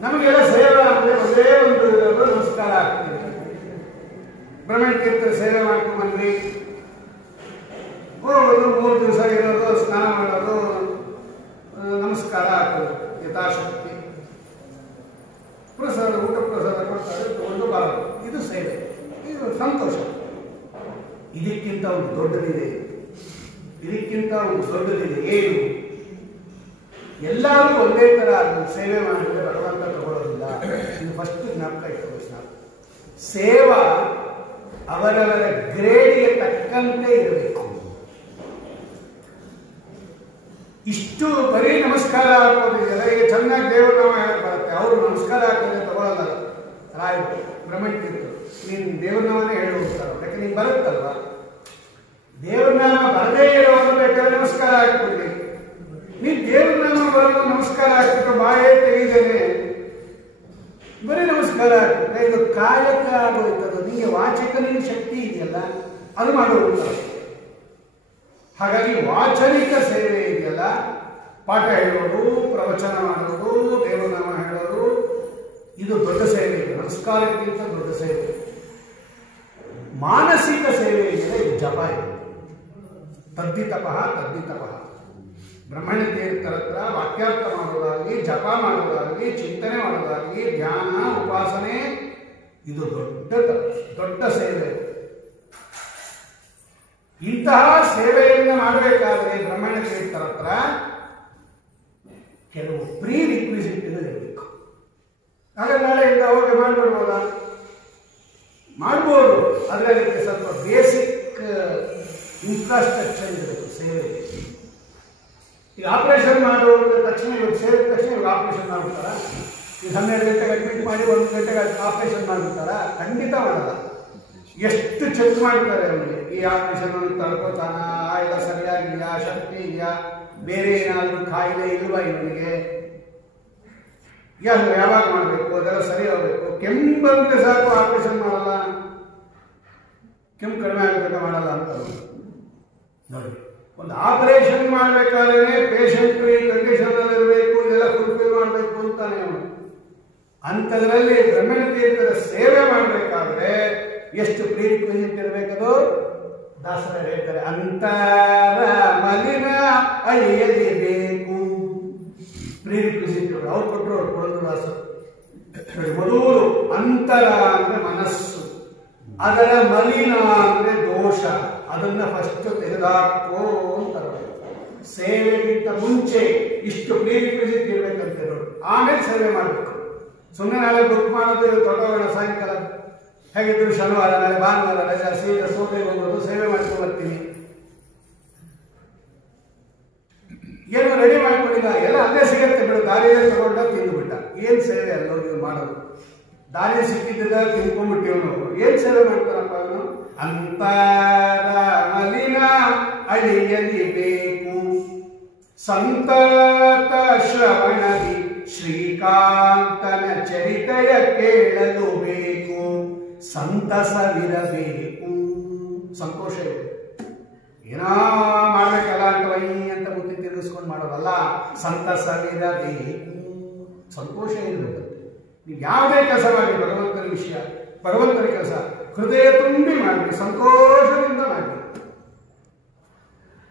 ನಮಗೆಲ್ಲ ಸೇವೆ ಅಂದ್ರೆ ಒಂದೇ ಒಂದು ನಮಸ್ಕಾರ ಆಗ್ತದೆ. ಬ್ರಹ್ಮಣ್ಯ ತೀರ್ಥರ ಸೇವೆ ಮಾಡ್ಕೊಂಡ್ಬಂದ್ವಿ, ಹೋಗೋದು, 3 ದಿವಸ ಇರೋದು, ಸ್ನಾನ ಮಾಡೋದು, ನಮಸ್ಕಾರ ಆಗ್ತದೆ ಯಥಾಶಕ್ತಿ. ಪ್ರಸಾದ, ಊಟ ಪ್ರಸಾದ ಕೊಡ್ತಾರೆ, ತಗೊಂಡು ಬರೋದು, ಇದು ಸೇವೆ, ಇದು ಸಂತೋಷ. ಇದಕ್ಕಿಂತ ಒಂದು ದೊಡ್ಡದಿದೆ, ಇದಕ್ಕಿಂತ ಒಂದು ದೊಡ್ಡದಿದೆ. ಏನು? ಎಲ್ಲರೂ ಒಂದೇ ತರ ಸೇವೆ ಮಾಡಿದ್ರೆ ಭಗವಂತ ತಗೊಳ್ಳೋದಿಲ್ಲ. ಇದು ಫಸ್ಟ್ ಜ್ಞಾಪಕ ಇಟ್ಕೋಬೇಕು ನಾವು. ಸೇವಾ ಅವರವರ ಗ್ರೇಡ್ಗೆ ತಕ್ಕಂತೆ ಇರಬೇಕು. ಇಷ್ಟು ಬರೀ ನಮಸ್ಕಾರ ಹಾಕೋದಿದ್ದಾರೆ, ಈಗ ಚೆನ್ನಾಗಿ ದೇವನಾಮ ಹೇಳಕ್ ಬರುತ್ತೆ, ಅವರು ನಮಸ್ಕಾರ ಹಾಕೋದೇ ತಗೊಳ್ಳಲ್ಲ. ರಾಯರು ಬ್ರಹ್ಮಣ್ಯ ತೀರ್ಥರು ನೀನು ದೇವನಾಮನೇ ಹೇಳಿ ಹೋಗ್ತಾರ, ಯಾಕೆ ನೀನು ಬರುತ್ತಲ್ವಾ? ದೇವನಾಮ ಬರದೇ ಇರೋದು ಬೇಕಾದ್ರೆ ನಮಸ್ಕಾರ ಹಾಕ್ಬಿಡ್ಲಿ. ನೀನು ದೇವನಾಮ ಬರೋದು ನಮಸ್ಕಾರ ಹಾಕ್ಬಿಟ್ಟು ಬಾಯೇ ತೆಗಿದೇನೆ ಬರೀ ನಮಸ್ಕಾರ ಹಾಕ್ಬಿಟ್ರೆ ಇದು ಕಾಯಕ ಆಗೋಯ್ತದ. ನಿಮಗೆ ವಾಚಕನಿಗೆ ಶಕ್ತಿ ಇದೆಯಲ್ಲ, ಅದು ಮಾಡೋದು. ಹಾಗಾಗಿ ವಾಚನಿಕ ಸೇವೆ ಇದೆಯಲ್ಲ, ಪಾಠ ಹೇಳೋದು, ಪ್ರವಚನ ಮಾಡೋದು, ದೇವನಾಮ ಹೇಳೋದು, ಇದು ದೊಡ್ಡ ಸೇವೆ. ನಮಸ್ಕಾರಕ್ಕಿಂತ ದೊಡ್ಡ ಸೇವೆ. ಮಾನಸಿಕ ಸೇವೆ ಇದೆಯಲ್ಲ, ಇದು ಜಪ ಇದೆ. ತದ್ದಿತಪಃ ತದ್ದಿತಪಃ. ಬ್ರಹ್ಮಣ್ಯ ತೀರ್ಥರ ಹತ್ರ ವಾಕ್ಯಾರ್ಥ ಮಾಡೋದಾಗಲಿ, ಜಪ ಮಾಡೋದಾಗಲಿ, ಚಿಂತನೆ ಮಾಡೋದಾಗಲಿ, ಧ್ಯಾನ, ಉಪಾಸನೆ, ಇದು ದೊಡ್ಡ ಸೇವೆ. ಇಂತಹ ಸೇವೆಯನ್ನು ಮಾಡಬೇಕಾದ್ರೆ ಬ್ರಹ್ಮಣ್ಯ ತೀರ್ಥರ ಹತ್ರ ಕೆಲವು ಪ್ರೀ ರಿಕ್ವಿಸಿಟ್ ಇರಬೇಕು. ಆಗ ನಾಳೆಯಿಂದ ಅವಾಗ ಮಾಡ್ಬಿಡ್ಬೋದಾ? ಮಾಡ್ಬೋದು, ಆದರೆ ಅದಕ್ಕೆ ಸ್ವಲ್ಪ ಬೇಸಿಕ್ ಇನ್ಫ್ರಾಸ್ಟ್ರಕ್ಚರ್ ಇರಬೇಕು ಸೇವೆ. ಈಗ ಆಪರೇಷನ್ ಮಾಡುವ ತಕ್ಷಣ, ಇವಾಗ ಸೇರಿದ ತಕ್ಷಣ ಆಪರೇಷನ್ ಮಾಡ್ಬಿಡ್ತಾರ? ಈಗ 12 ಗಂಟೆಗೆ ಅಡ್ಮಿಟ್ ಮಾಡಿ 1 ಗಂಟೆಗೆ ಆಪರೇಷನ್ ಮಾಡ್ಬಿಡ್ತಾರ? ಖಂಡಿತ ಮಾಡಲ್ಲ. ಎಷ್ಟು ಚೆಕ್ ಮಾಡ್ತಾರೆ ಅವನಿಗೆ, ಈ ಆಪರೇಷನ್ ತಡ್ಕೋತಾನ, ಎಲ್ಲ ಸರಿಯಾಗಿದೆಯಾ, ಶಕ್ತಿ ಇದೆಯಾ, ಬೇರೆ ಏನಾದರೂ ಕಾಯಿಲೆ ಇಲ್ವಾ ಇವನಿಗೆ, ಯಾವಾಗ ಮಾಡಬೇಕು, ಅದೆಲ್ಲ ಸರಿ ಹೋಗ್ಬೇಕು. ಕೆಮ್ಮು ಬಂದರೆ ಸಾಕು ಆಪರೇಷನ್ ಮಾಡಲ್ಲ, ಕೆಮ್ಮು ಕಡಿಮೆ ಆಗಬೇಕು ಮಾಡಲ್ಲ ಅಂತ ನೋಡಿ. ಒಂದು ಆಪರೇಷನ್ ಮಾಡಬೇಕಾದ್ರೆ ಪೇಷಂಟ್ ಈ ಕಂಡೀಷನ್ ಅಲ್ಲಿ ಇರಬೇಕು, ಇದೆಲ್ಲ ಫುಲ್ಫಿಲ್ ಮಾಡಬೇಕು ಅಂತಾನೆ ಅವನು. ಅಂಥದ್ರಲ್ಲಿ ಬ್ರಹ್ಮಣ ತೀರ್ಥರ ಸೇವೆ ಮಾಡಬೇಕಾದ್ರೆ ಎಷ್ಟು ಪ್ರೀರಿಕ್ವಿಸಿಟ್ ಇರಬೇಕದು ದಾಸರ ಹೇಳ್ತಾರೆ. ಅಂತರ ಮಲಿನ ಅಳಿಯಲೇಬೇಕು. ಪ್ರೀರಿಕ್ವಿಸಿಟ್ ಅವ್ರು ಕೊಟ್ಟರು, ಅವ್ರು ಕೊಡೋದು ದಾಸರು. ಮೊದಲು ಅಂತರ ಅಂದ್ರೆ ಮನಸ್ಸು, ಅದರ ಮಲಿನ ಅಂದ್ರೆ ದೋಷ, ಅದನ್ನ ಫಸ್ಟ್ ತೆಗೆದಾಕೋ ಅಂತಾರೆ. ಸೇವೆಗಿಂತ ಮುಂಚೆ ಇಷ್ಟು ಪ್ರೀರಿಕ್ವಿಸಿಟ್ ಇರ್ಬೇಕಂತ ನೋಡಿ, ಆಮೇಲೆ ಸೇವೆ ಮಾಡಬೇಕು. ಸುಮ್ಮನೆ ನಾಳೆ ಬುಕ್ ಮಾಡೋದು ತೊಗೊಳ್ಳೋಣ, ಸಾಯಂಕಾಲ ಹೇಗಿದ್ರು ಶನಿವಾರ ನಾಳೆ ಭಾನುವಾರ ರಜಾ, ಸೀದಾ ಸೋದೆ ಹೋಗೋದು, ಸೇವೆ ಮಾಡ್ಕೊಂಡು ಬರ್ತೀನಿ, ಏನು ರೆಡಿ ಮಾಡ್ಕೊಂಡಿಲ್ಲ, ಎಲ್ಲ ಅಲ್ಲೇ ಸಿಗತ್ತೆ ಬಿಡು, ದಾರಿಯಲ್ಲಿ ತಗೊಂಡ ತಿಂದುಬಿಟ್ಟ. ಏನ್ ಸೇವೆ ಅಲ್ಲೋ ನೀವು ಮಾಡೋದು? ದಾರಿ ಸಿಕ್ಕಿದ್ದ ತಿನ್ಕೊಂಡ್ಬಿಟ್ಟಿವನು, ಏನ್ ಸೇವೆ ಮಾಡ್ತಾರಪ್ಪ ಅವನು? ಅಂತರ ಮಲಿನ ಅಳಿಯಲಿಬೇಕು, ಸಂತತ ಶ್ರವಣದಿ ಶ್ರೀಕಾಂತನ ಚರಿತೆಯ ಕೇಳಲು ಬೇಕು, ಸಂತಸವಿರಬೇಕು. ಸಂತೋಷ ಇದೆ, ಏನೋ ಮಾಡ್ಬೇಕಲ್ಲ ಅಂತ ವೈ ಅಂತ ಬುದ್ಧಿ ತಿರುಗಿಸ್ಕೊಂಡು ಮಾಡೋದಲ್ಲ, ಸಂತಸವಿರಬೇಕು, ಸಂತೋಷ ಇರಬೇಕು. ನೀವು ಯಾವುದೇ ಕೆಲಸ ಮಾಡಿ, ಭಗವಂತನ ವಿಷಯ, ಭಗವಂತನ ಕೆಲಸ ಹೃದಯ ತುಂಬಿ ಮಾಡಿ, ಸಂತೋಷದಿಂದ ಮಾಡಿ,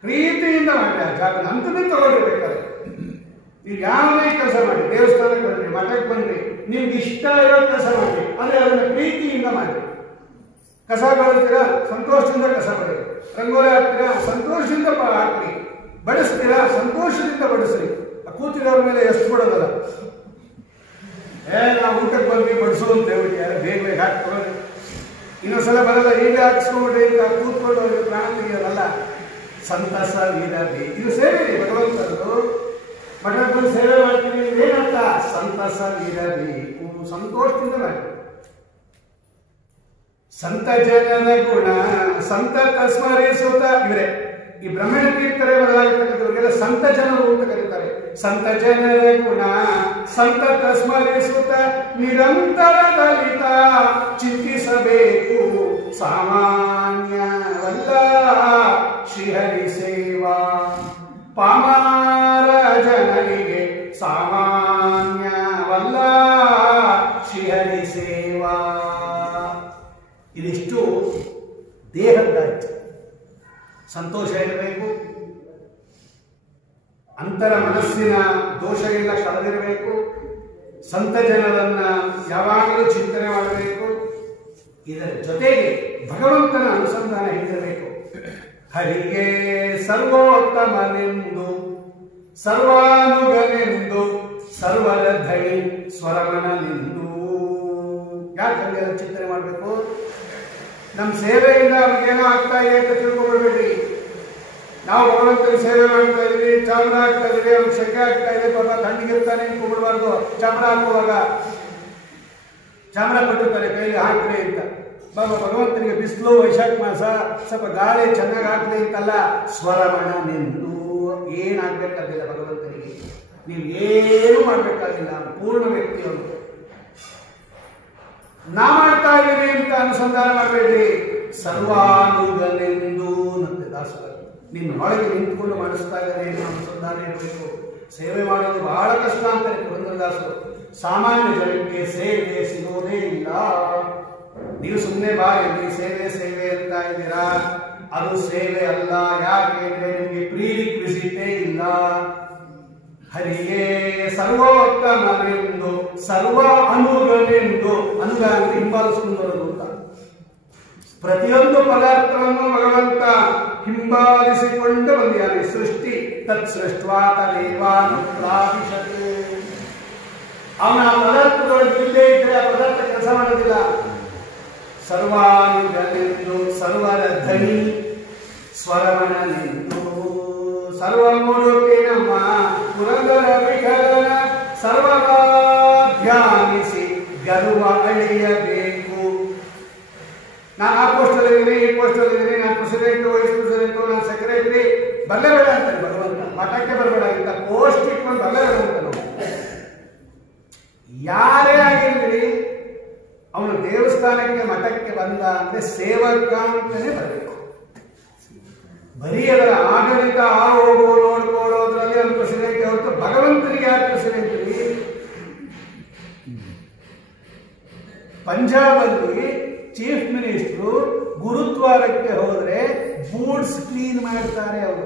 ಪ್ರೀತಿಯಿಂದ ಮಾಡಿ. ಆ ಜಾಗ ಅಂತದೇ ತಗೊಂಡಿರ್ಬೇಕಾದ್ರೆ ನೀವು ಯಾವುದೇ ಕೆಲಸ ಮಾಡಿ, ದೇವಸ್ಥಾನಕ್ಕೆ ಬನ್ನಿ, ಮಠಕ್ಕೆ ಬನ್ನಿ, ನಿಮ್ಗೆ ಇಷ್ಟ ಇರೋ ಕೆಲಸ ಮಾಡಿ, ಅಂದ್ರೆ ಅದನ್ನ ಪ್ರೀತಿಯಿಂದ ಮಾಡಿ. ಕಸ ಬರುತ್ತೀರಾ, ಸಂತೋಷದಿಂದ ಕಸ ಬರಿ. ರಂಗೋಲಿ ಹಾಕ್ತೀರಾ, ಸಂತೋಷದಿಂದ ಹಾಕ್ರಿ. ಬಡಿಸ್ತೀರಾ, ಸಂತೋಷದಿಂದ ಬಡಿಸ್ರಿ. ಕೂತಿರೋರ ಮೇಲೆ ಎಷ್ಟು ಬಿಡೋದಲ್ಲ, ನಾವು ಊಟಕ್ಕೆ ಬಂದ್ವಿ ಬಡಿಸು ಅಂತ ಹೇಳ್ಬಿಟ್ಟು ಬೇಗ ಬೇಗ ಹಾಕ್ಕೊಳ್ಳೋದು, ಇನ್ನೊಂದ್ಸಲ ಬರಲ್ಲ, ಈಗ ಹಾಕಿಸ್ಕೊಂಡ್ಬಿಟ್ರೆ ಅಂತ ಕೂತ್ಕೊಂಡು ಅವ್ರಿಗೆ ಪ್ರಾಣ ತೆಗೆಯೋದಲ್ಲ. ಸಂತಸವಿರಬೇಕು, ಇದು ಸೇವೆ ಭಗವಂತರದು. ಮಠಕ್ಕೆ ಬಂದು ಸೇವೆ ಮಾಡ್ತೀವಿ ಏನಂತ? ಸಂತಸವಿರಬೇಕು, ಸಂತೋಷದಿಂದ ಮಾಡಿ. ಸಂತ ಜನರ ಗುಣ ಸಂತತ ಸ್ಮರಿಸುತ್ತ, ಇವರೇ ಈ ಬ್ರಹ್ಮಣ ತೀರ್ಥರೇ ಬದಲಾಗಿರ್ತಕ್ಕಂಥವ್ರಿಗೆಲ್ಲ ಸಂತ ಜನರು ಅಂತ ಕರೀತಾರೆ. ಸಂತ ಜನರ ಗುಣ ಸಂತತ ಸ್ಮರಿಸುತ್ತ ನಿರಂತರದಲಿತ ಚಿಂತಿಸಬೇಕು, ಸಾಮಾನ್ಯವಲ್ಲ ಶ್ರೀಹರಿ ಸೇವಾ. ಪಾಮಾರ ಜನರಿಗೆ ಸಾಮಾನ್ಯವಲ್ಲ ಶ್ರೀಹರಿ ಸೇವಾ. ಇದಿಷ್ಟು ದೇಹದ್ದಾಯ್ತು. ಸಂತೋಷ ಇರಬೇಕು, ಅಂತರ ಮನಸ್ಸಿನ ದೋಷಗಳಿಂದ ಕಳೆದಿರಬೇಕು, ಸಂತ ಜನರನ್ನ ಯಾವಾಗಲೂ ಚಿಂತನೆ ಮಾಡಬೇಕು. ಇದರ ಜೊತೆಗೆ ಭಗವಂತನ ಅನುಸಂಧಾನ ಹಿಡಿದಿರಬೇಕು. ಹರಿಗೆ ಸರ್ವೋತ್ತಮನೆಂದು ಸರ್ವಾನುಗನೆಂದು ಸರ್ವರ ಧಣಿ ಸ್ವರಮಣನೆಂದು. ಯಾಕೆ ಹಂಗೆಲ್ಲ ಚಿಂತನೆ ಮಾಡಬೇಕು? ನಮ್ಮ ಸೇವೆಯಿಂದ ಅವ್ರಿಗೇನೋ ಆಗ್ತಾ ಇದೆ ಅಂತ ತಿಳ್ಕೊಬಿಡ್ಬೇಡಿ. ನಾವು ಭಗವಂತನ ಸೇವೆ ಮಾಡ್ತಾ ಇದೀವಿ, ಚಾಮರ ಹಾಕ್ತಾ ಇದೀವಿ, ಅವ್ರಿಗೆ ಶೆಕೆ ಆಗ್ತಾ ಇದೆ, ಪಾಪ ತಣ್ಣಗಿರ್ತಾನೆ ಅನ್ಕೊಬಿಡ್ಬಾರ್ದು. ಚಾಮರ ಹಾಕುವಾಗ ಚಾಮರ ಕೊಟ್ಟಿರ್ತಾರೆ ಕೈಲಿ ಹಾಕ್ರಿ ಅಂತ. ಭಗವಂತನಿಗೆ ಬಿಸಿಲು, ವೈಶಾಖ ಮಾಸ, ಸ್ವಲ್ಪ ಗಾಳಿ ಚೆನ್ನಾಗಿ ಹಾಕ್ಲಿ ಅಂತಲ್ಲ. ಸ್ವರಮಣ ನಿಂದು ಏನಾಗ್ಬೇಕಾಗಿಲ್ಲ ಭಗವಂತನಿಗೆ, ನೀವು ಏನು ಮಾಡ್ಬೇಕಾಗಿಲ್ಲ. ಪೂರ್ಣ ವ್ಯಕ್ತಿಯವರು ನಾ ಮಾಡ್ತಾ ಇದ್ದೀವಿ ಅಂತ ಅನುಸಂಧಾನ ಮಾಡಬೇಡ್ರಿ. ಸರ್ವಾನುಗನೆಂದು ನತ್ತೆ ದಾಸರ ನಿನ್ನ ಒಳಗೆ ನಿಂತ್ಕೊಂಡು ಮಾಡಿಸ್ತಾ ಇದ್ದಾರೆ ಅನುಸಂಧಾನ ಇರಬೇಕು. ಸೇವೆ ಮಾಡೋದು ಬಹಳ ಕಷ್ಟ ಅಂತಾರೆ ಪುರಂದರದಾಸರು. ಸಾಮಾನ್ಯ ಜನಕ್ಕೆ ಸೇವೆ ಸಿಗೋದೇ ಇಲ್ಲ. ನೀವು ಸುಮ್ಮನೆ ಬಾ ಇಲ್ಲಿ ಸೇವೆ ಸೇವೆ ಅಂತ ಇದ್ದೀರಾ, ಅದು ಸೇವೆ ಅಲ್ಲ. ಯಾಕೆ ಅಂದ್ರೆ ನಿಮಗೆ ಪ್ರೀರಿಕ್ವಿಸಿಟೇ ಇಲ್ಲ. ಹರಿಗೆ ಸರ್ವೋತ್ತಮನೆಂದು ಸರ್ವ ಅನುಗನೆಂದು, ಅನುಗ ಅಂತ ಹಿಂಬಾಲಿಸ್ಕೊಂಡು ಬರೋದು ಅಂತ. ಪ್ರತಿಯೊಂದು ಪದಾರ್ಥವನ್ನು ಭಗವಂತ ಹಿಂಬಾಲಿಸಿಕೊಂಡು ಬಂದಿದ್ದಾನೆ. ಸೃಷ್ಟಿ ತತ್ ಸೃಷ್ಟ್ವಾತ ದೇವಾನುಪ್ರಾವಿಶತೆ. ಅವನ ಪದಾರ್ಥದೊಳಗೆ ಇಲ್ಲೇ ಇದ್ರೆ ಆ ಪದಾರ್ಥ ಕೆಲಸ ಮಾಡೋದಿಲ್ಲ. ಸರ್ವಾನುಗನೆಂದು ಸರ್ವರ ಧನಿ ಸ್ವರಮಣನೆಂದು ಸರ್ವಮೂರ್ತಿ ನಮ್ಮ ಪುರಂದರ ವಿಠಲನ ಸರ್ವದಾ ಧ್ಯಾನಿಸಿ ಗರ್ವ ಅಳೆಯಬೇಕು. ನಾನು ಆ ಪೋಸ್ಟಲ್ಲಿ ಇದ್ದೀನಿ, ಈ ಪೋಸ್ಟಲ್ಲಿ ಇದ್ದೀನಿ, ನಾನು ಪ್ರೆಸಿಡೆಂಟು, ವೈಸ್ ಪ್ರೆಸಿಡೆಂಟು, ನಾನು ಸೆಕ್ರೆಟರಿ, ಬರಲೇಬೇಡ ಅಂತಾನೆ ಭಗವಂತ. ಮಠಕ್ಕೆ ಬರಬೇಡ, ಇಂಥ ಪೋಸ್ಟ್ ಇಟ್ಕೊಂಡು ಬರಲೇಬೇಡ ಅಂತ. ನಾವು ಯಾರೇ ಆಗಿರಲಿ, ಅವನು ದೇವಸ್ಥಾನಕ್ಕೆ ಮಠಕ್ಕೆ ಬಂದ ಅಂದ್ರೆ ಸೇವಕ ಅಂತಾನೆ ಬರಬೇಕು. ಬರೀ ಅದರ ಆಡಳಿತ ಆ ಹೋಗೋ ನೋಡ್ಕೊಳ್ಳೋದ್ರಲ್ಲಿ ಅವನು ಪ್ರೆಸಿಡೆಂಟ್ ಹೊರತು ಭಗವಂತನಿಗೆ ಯಾರು ಪ್ರೆಸಿಡೆಂಟ್? ಪಂಜಾಬಲ್ಲಿ ಚೀಫ್ ಮಿನಿಸ್ಟ್ರು ಗುರುದ್ವಾರಕ್ಕೆ ಹೋದ್ರೆ ಬೂಟ್ಸ್ ಕ್ಲೀನ್ ಮಾಡ್ತಾರೆ. ಅವರು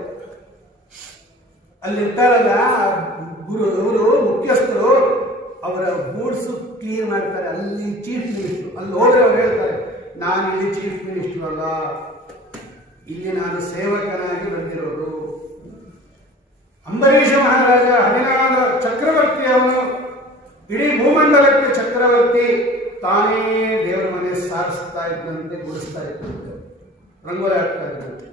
ಅಲ್ಲಿರ್ತಾರಲ್ಲ ಗುರು ಮುಖ್ಯಸ್ಥರು, ಅವರ ಬೂಟ್ಸ್ ಕ್ಲೀನ್ ಮಾಡ್ತಾರೆ. ಅಲ್ಲಿ ಚೀಫ್ ಮಿನಿಸ್ಟ್ರು ಅಲ್ಲಿ ಹೋದ್ರೆ ಅವ್ರು ಹೇಳ್ತಾರೆ, ನಾನು ಇಲ್ಲಿ ಚೀಫ್ ಮಿನಿಸ್ಟ್ರು ಅಲ್ಲ, ಇಲ್ಲಿ ನಾನು ಸೇವಕನಾಗಿ ಬಂದಿರೋದು. ಅಂಬರೀಷ ಮಹಾರಾಜ 14 ಚಕ್ರವರ್ತಿ, ಅವನು ಇಡೀ ಭೂಮಂಡಲಕ್ಕೆ ಚಕ್ರವರ್ತಿ. ತಾನೇ ದೇವರ ಮನೆ ಸಾರಿಸ್ತಾ ಇದ್ದಂತೆ, ಗುಡಿಸ್ತಾ ಇದ್ದಂತೆ, ರಂಗೋಲಿ ಹಾಕ್ತಾ ಇದ್ದಂತೆ.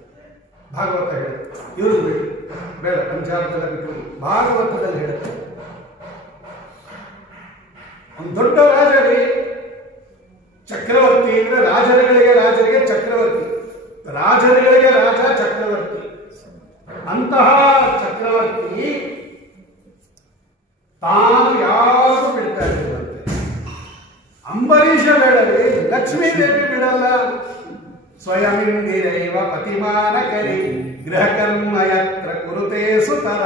ಭಾಗವತ ಹೇಳುತ್ತೆ, ಇವರು ಬಿಡಿ ಬೇಡ, ಪಂಜಾಬದಲ್ಲ ಬಿಟ್ಟು ಭಾಗವತದಲ್ಲಿ ಹೇಳುತ್ತೆ. ಒಂದು ದೊಡ್ಡ ರಾಜರಿ ಚಕ್ರವರ್ತಿ ಅಂದ್ರೆ ರಾಜರಿಗೆ ಚಕ್ರವರ್ತಿ, ರಾಜರುಗಳಿಗೆ ರಾಜ ಚಕ್ರವರ್ತಿ. ಅಂತಹ ಚಕ್ರವರ್ತಿ ತಾನು ಯಾರು ಬಿಡ್ತಾ ಇರುವಂತೆ. ಅಂಬರೀಷ ಬೇಡವೇ, ಲಕ್ಷ್ಮೀ ದೇವಿ ಬಿಡಲ್ಲ. ಸ್ವಯಂದಿರೈವ ಪತಿಮಾನ ಕರಿ ಗೃಹ ಕರ್ಮ ಯತ್ರ ಕುರುತೆ ಸುತರ.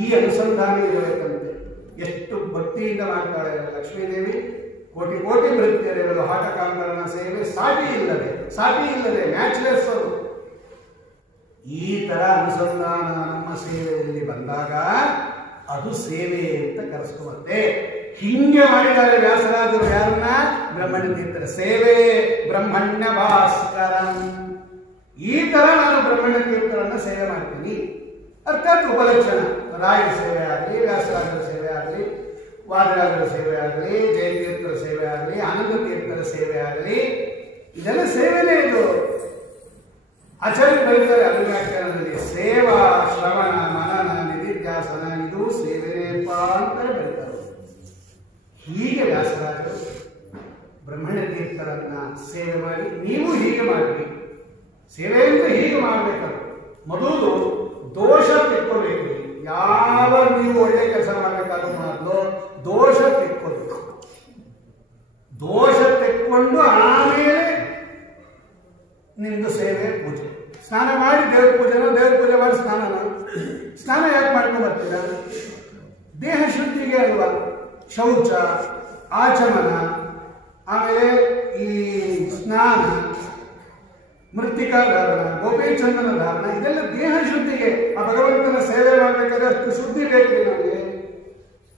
ಈ ಅನುಸಂಧಾನ ಇರಬೇಕಂತೆ. ಎಷ್ಟು ಭಕ್ತಿಯಿಂದ ಮಾಡ್ತಾಳೆ ಲಕ್ಷ್ಮೀದೇವಿ. ಕೋಟಿ ಕೋಟಿ ಭೃತ್ಯರಿಗಳು ಹಾಟಕಾಂಬರನ ಸೇವೆ ಸಾಟಿ ಇಲ್ಲದೆ ಮ್ಯಾಚ್ಲೆಸ್ ಅವರು. ಈ ತರ ಅನುಸಂಧಾನ ನಮ್ಮ ಸೇವೆಯಲ್ಲಿ ಬಂದಾಗ ಅದು ಸೇವೆ ಅಂತ ಕರೆಸ್ಕೊಳ್ಳುತ್ತೆ. ಹಿಂಗೆ ಮಾಡಿದ್ದಾರೆ ವ್ಯಾಸರಾಜರು. ಯಾರನ್ನ? ಬ್ರಹ್ಮಣ್ಯ ತೀರ್ಥರ ಸೇವೆ ಬ್ರಹ್ಮಣ್ಯ ಭಾಸ್ಕರಂ. ಈ ತರ ನಾನು ಬ್ರಹ್ಮಣ್ಯ ತೀರ್ಥರನ್ನ ಸೇವೆ ಮಾಡ್ತೀನಿ. ಅರ್ಥಾತ್ ಉಪಲಕ್ಷಣ. ರಾಯರ ಸೇವೆ ಆಗಲಿ, ವ್ಯಾಸರಾಜರ ಸೇವೆ ಆಗಲಿ, ವಾದರಾಜರ ಸೇವೆ ಆಗಲಿ, ಜಯತೀರ್ಥರ ಸೇವೆ ಆಗಲಿ, ಆನಂದ ತೀರ್ಥರ ಸೇವೆ ಆಗಲಿ, ಇದೆಲ್ಲ ಸೇವೆನೇ. ಇದು ಆಚಾರ್ಯ ಬರೀತಾರೆ ಅನುವ್ಯಾಖ್ಯಾನದಲ್ಲಿ, ಸೇವಾ ಶ್ರವಣ ಮನನ ನಿಧಿಧ್ಯಾಸನ ಇದು ಸೇವೆನೇಪ ಅಂತ ಬರೀತಾರೆ. ಹೀಗೆ ವ್ಯಾಸರಾಜರು ಬ್ರಹ್ಮಣ್ಯ ತೀರ್ಥರನ್ನ ಸೇವೆ ಮಾಡಿ, ನೀವು ಹೀಗೆ ಮಾಡಿ. ಸೇವೆ ಅಂತ ಹೀಗೆ ಮಾಡಬೇಕಲ್ಲ. ಮೊದಲು ದೋಷ ತೆಕ್ಕೋಬೇಕು. ಯಾವ ನೀವು ಒಳ್ಳೆ ಕೆಲಸ ಮಾಡಬೇಕಾದ್ರೂ ಮೊದಲು ದೋಷ ತೆಕ್ಕೋಬೇಕು. ದೋಷ ತೆಕ್ಕೊಂಡು ಆಮೇಲೆ ನಿಮ್ದು ಸೇವೆ ಪೂಜೆ. ಸ್ನಾನ ಮಾಡಿ ದೇವ್ರ ಪೂಜೆ ಮಾಡಿ ಸ್ನಾನ ಯಾಕೆ ಮಾಡ್ಕೊಂಡು ಬರ್ತೀರಾ? ದೇಹ ಶುದ್ಧಿಗೆ ಅಲ್ವಾ. ಶೌಚ, ಆಚಮನ, ಆಮೇಲೆ ಈ ಸ್ನಾನ, ಮೃತ್ತಿಕಾ ಧಾರಣ, ಗೋಪೀಚಂದನ ಧಾರಣ, ಇದೆಲ್ಲ ದೇಹ ಶುದ್ಧಿಗೆ. ಆ ಭಗವಂತನ ಸೇವೆ ಮಾಡಬೇಕಾದ್ರೆ ಅಷ್ಟು ಶುದ್ಧಿ ಬೇಕ್ರಿ ನಮಗೆ.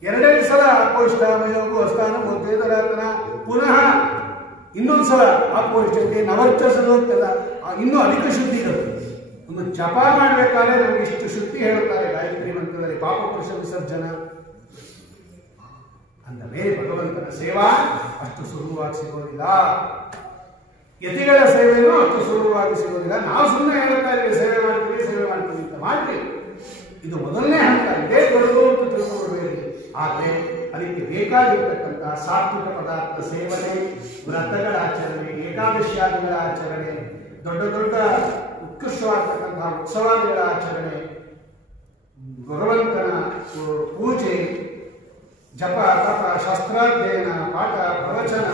2 ಸಲ ಅಪೋಷ್ಟ ಮಯೋಗು ಸ್ಥಾನ ವೇದರಾತನ, ಪುನಃ ಇನ್ನೊಂದ್ಸಲ ಅಪೋಷ್ಟಕ್ಕೆ ನವರ್ಚಸಲು ಹೋಗ್ತದ, ಇನ್ನೂ ಅಧಿಕ ಶುದ್ಧಿಗಳು. ಒಂದು ಜಪ ಮಾಡಬೇಕಾದ್ರೆ ನಮಗೆ ಇಷ್ಟು ಶುದ್ಧಿ ಹೇಳುತ್ತಾರೆ ಗಾಯತ್ರಿ ಮಂತ್ರದಲ್ಲಿ. ಪಾಪ ಪುರುಷ ವಿಸರ್ಜನ ಅಂದ ಮೇಲೆ ಭಗವಂತನ ಸೇವಾ ಅಷ್ಟು ಸುಲಭವಾಗಿ ಸಿಗೋದಿಲ್ಲ. ಯತಿಗಳ ಸೇವೆಯೂ ಅಷ್ಟು ಸುಲಭವಾಗಿ ಸಿಗೋದಿಲ್ಲ. ನಾವು ಸುಮ್ಮನೆ ಹೇಳ್ತಾ ಇದ್ದೀವಿ ಸೇವೆ ಮಾಡ್ತೀವಿ ಅಂತ ಮಾಡಿ. ಇದು ಮೊದಲನೇ ಹಂತ. ಇದೇ ದೊಡ್ಡದು ಅಂತ ತಿಳ್ಕೊಳ್ಬೇಡಿ. ಆದರೆ ಅದಕ್ಕೆ ಬೇಕಾಗಿರ್ತಕ್ಕಂಥ ಸಾತ್ವಿಕ ಪದಾರ್ಥ ಸೇವನೆ, ವ್ರತಗಳ ಆಚರಣೆ, ಏಕಾದಶಿಯಾದಿಗಳ ಆಚರಣೆ, ದೊಡ್ಡ ದೊಡ್ಡ ಉತ್ಕೃಷ್ಟವಾಗತಕ್ಕಂತಹ ಉತ್ಸವಾದಿಗಳ ಆಚರಣೆ, ಭಗವಂತನ ಪೂಜೆ, ಜಪ, ತಪ, ಶಾಸ್ತ್ರಾಧ್ಯಯನ, ಪಾಠ, ಪ್ರವಚನ,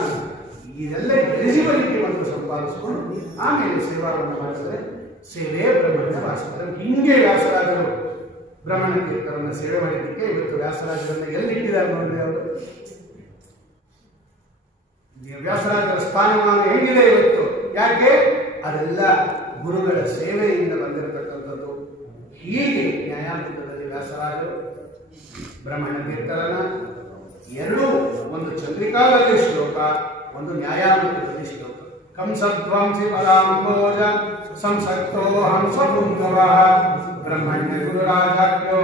ಇದೆಲ್ಲ ಎಲಿಜಿಬಿಲಿಟಿ ಒಂದು ಸಂಪಾದಿಸಿಕೊಂಡು ಆಮೇಲೆ ಸೇವಾವನ್ನು ಮಾಡಿದರೆ ಸೇವೆ ಬ್ರಹ್ಮಣ್ಯ ಭಾಸ್ಕರ. ಹಿಂಗೆ ವ್ಯಾಸರಾಜರು ಬ್ರಹ್ಮಣ್ಯ ತೀರ್ಥರನ್ನ ಸೇವೆ ಮಾಡಿದ್ದಕ್ಕೆ ಇವತ್ತು ವ್ಯಾಸರಾಜರನ್ನ ಎಲ್ಲಿಟ್ಟಿದ್ದಾರೆ ನೋಡ್ರಿ. ಅವರು ವ್ಯಾಸರಾಜರ ಸ್ಥಾನಮಾನ ಹೆಂಗಿದೆ ಇವತ್ತು? ಯಾಕೆ? ಅದೆಲ್ಲ ಗುರುಗಳ ಸೇವೆಯಿಂದ ಬಂದಿರತಕ್ಕಂಥದ್ದು. ಹೀಗೆ ನ್ಯಾಯಾಮೃತದಲ್ಲಿ ವ್ಯಾಸರಾಜರು ಬ್ರಹ್ಮಣ್ಯ ತೀರ್ಥರನ್ನ ಎರಡೂ, ಒಂದು ಚಂದ್ರಿಕಾದಲ್ಲಿ ಶ್ಲೋಕ, ಒಂದು ನ್ಯಾಯಾಮೃತದಲ್ಲಿ ಶ್ಲೋಕ. ಕಂಸಧ್ವಂಸಿ ಪದಾಂಭೋಜ ಸಂಸಕ್ತೋ ಹಂಸಪುಂಗವ ಬ್ರಹ್ಮಣ್ಯ ಗುರುರಾಜಾಖ್ಯೋ